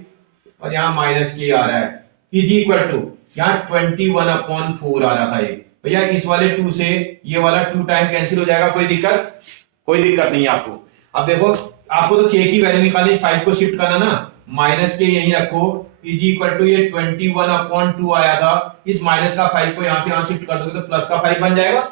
और यहां -k आ रहा है, इज इक्वल टू यहां 21/4 आ रहा था ये। भैया इस वाले 2 से ये वाला 2 टाइम कैंसिल हो जाएगा, कोई दिक्कत नहीं है आपको। अब देखो आपको तो k की वैल्यू निकालनी, 5 को शिफ्ट करना ना, -k यहीं रखो, इज इक्वल टू ये 21/2 आया था, इस माइनस का 5 को यहां से यहां शिफ्ट कर दोगे तो प्लस का 5 बन जाएगा।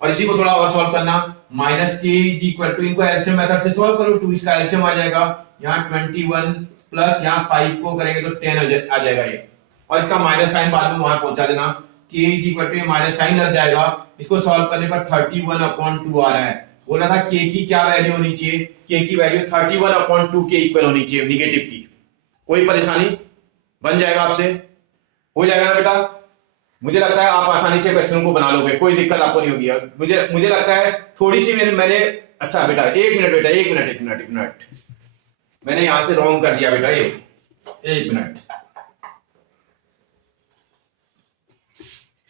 और इसी को थोड़ा और सॉल्व करना, -k इज इक्वल टू, इनको एलसीएम मेथड से सॉल्व करो, 2 इसका एलसीएम आ जाएगा, यहां 21 प्लस यहां 5 को करेंगे तो 10 आ जाएगा ये, और इसका माइनस साइन बाद में वहां पहुंचा देना, k is equal to minus sign लग जाएगा। इसको सॉल्व करने पर 31/2 आ रहा है। बोला था k की क्या वैल्यू होनी चाहिए, k की वैल्यू 31/2 के इक्वल होनी चाहिए, निगेटिव की। कोई परेशानी, बन जाएगा आपसे, हो जाएगा ना बेटा। मुझे लगता है आप आसानी से क्वेश्चन को बना लोगे, कोई दिक्कत आपको नहीं होगी। मुझे लगता है थोड़ी सी मैंने अच्छा बेटा एक मिनट मैंने यहां से रॉन्ग कर दिया बेटा, ये 1 मिनट,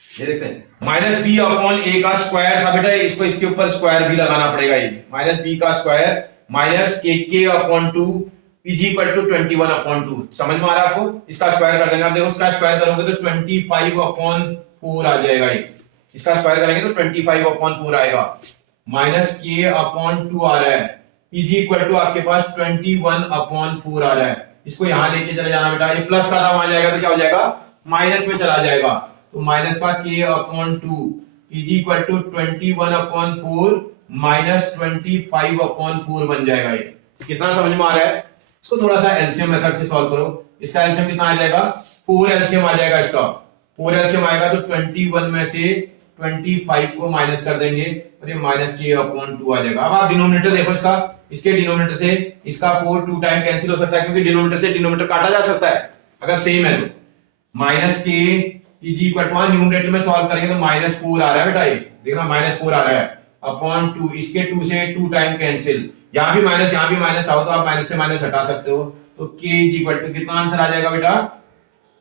ये देखते हैं, -b अपॉन a का स्क्वायर था बेटा, इसको इसके ऊपर स्क्वायर भी लगाना पड़ेगा। ये -b का square minus k upon 2 is equal to 21/2। समझ में आ रहा है आपको, इसका स्क्वायर कर देंगे। आप देखो इसका स्क्वायर करोगे तो 25/4 आ जाएगा, ये इसका स्क्वायर करेंगे तो 25/4 आएगा, -k अपॉन 2 आ रहा है, इज इक्वल टू आपके पास 21/4 आ रहा है। इसको यहां लेके चले जाना बेटा, ये प्लस का था वहां जाएगा तो क्या हो जाएगा, माइनस में चला जाएगा, तो माइनस का k upon 2 is equal to 21/4 minus 25/4 बन जाएगा। ये कितना समझ में आ रहा है। इसको थोड़ा सा एलसीएम मेथड से सॉल्व करो, इसका एलसीएम कितना आ जाएगा, 4 एलसीएम आ जाएगा, इसका 4 एलसीएम आएगा तो 21 में से 25 को माइनस कर देंगे और ये -k/2 आ जाएगा। अब आप डिनोमिनेटर देखो इसका, इसके डिनोमिनेटर से इसका 4 2 टाइम कैंसिल हो सकता है, क्योंकि डिनोमिनेटर से डिनोमिनेटर काटा जा सकता है अगर सेम है तो। -k is equal to, numerator में सॉल्व करेंगे तो -4 आ रहा है बेटा, ये देखना -4 आ रहा है अपॉन 2, इसके 2 से 2 टाइम कैंसिल, यहां भी माइनस आओ तो आप माइनस से माइनस हटा सकते हो, तो k इज इक्वल टू कितना आंसर आ जाएगा बेटा,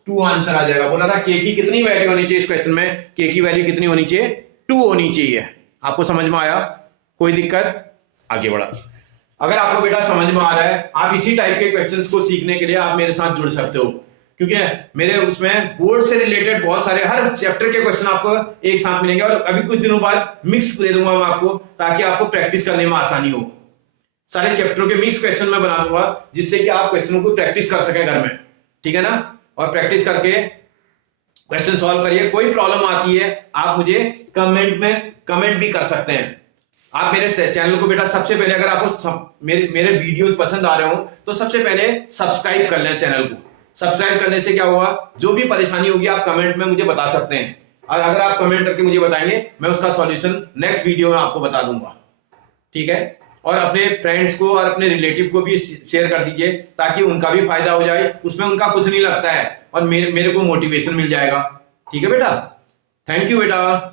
2 आंसर आ जाएगा। बोला था के की कितनी वैल्यू होनी चाहिए इस क्वेश्चन में, के की वैल्यू कितनी होनी चाहिए, 2 होनी चाहिए। आपको समझ में आया, कोई दिक्कत? आगे बढ़ा। अगर आपको बेटा समझ में आ रहा है, आप इसी टाइप के क्वेश्चंस को सीखने के लिए आप मेरे साथ जुड़ सकते हो, क्योंकि मेरे उसमें बोर्ड से रिलेटेड बहुत सारे हर चैप्टर के क्वेश्चन आपको एक साथ मिलेंगे, और अभी कुछ दिनों बाद मिक्स दे दूंगा मैं आपको, ताकि आपको प्रैक्टिस करने में आसानी हो। सारे चैप्टरों के मिक्स क्वेश्चन मैं बना दूंगा, जिससे कि आप क्वेश्चनों को प्रैक्टिस कर सके घर में, ठीक है ना। और प्रैक्टिस करके क्वेश्चन सॉल्व करिए। कोई प्रॉब्लम आती है आप मुझे कमेंट में कमेंट भी कर सकते हैं। आप मेरे चैनल को बेटा सबसे पहले, अगर आपको मेरे वीडियो पसंद आ रहे हो तो सबसे पहले सब्सक्राइब कर लें चैनल को। सब्सक्राइब करने से क्या होगा, जो भी परेशानी होगी आप कमेंट में मुझे बता सकते हैं, और अगर आप कमेंट करके मुझे बताएंगे मैं उसका सॉल्यूशन नेक्स्ट वीडियो में आपको बता दूंगा, ठीक है। और अपने फ्रेंड्स को और अपने रिलेटिव को भी शेयर कर दीजिए, ताकि उनका भी फायदा हो जाए। उसमें उनका कुछ नहीं लगता है और मेरे को मोटिवेशन मिल जाएगा, ठीक है बेटा। थैंक यू बेटा।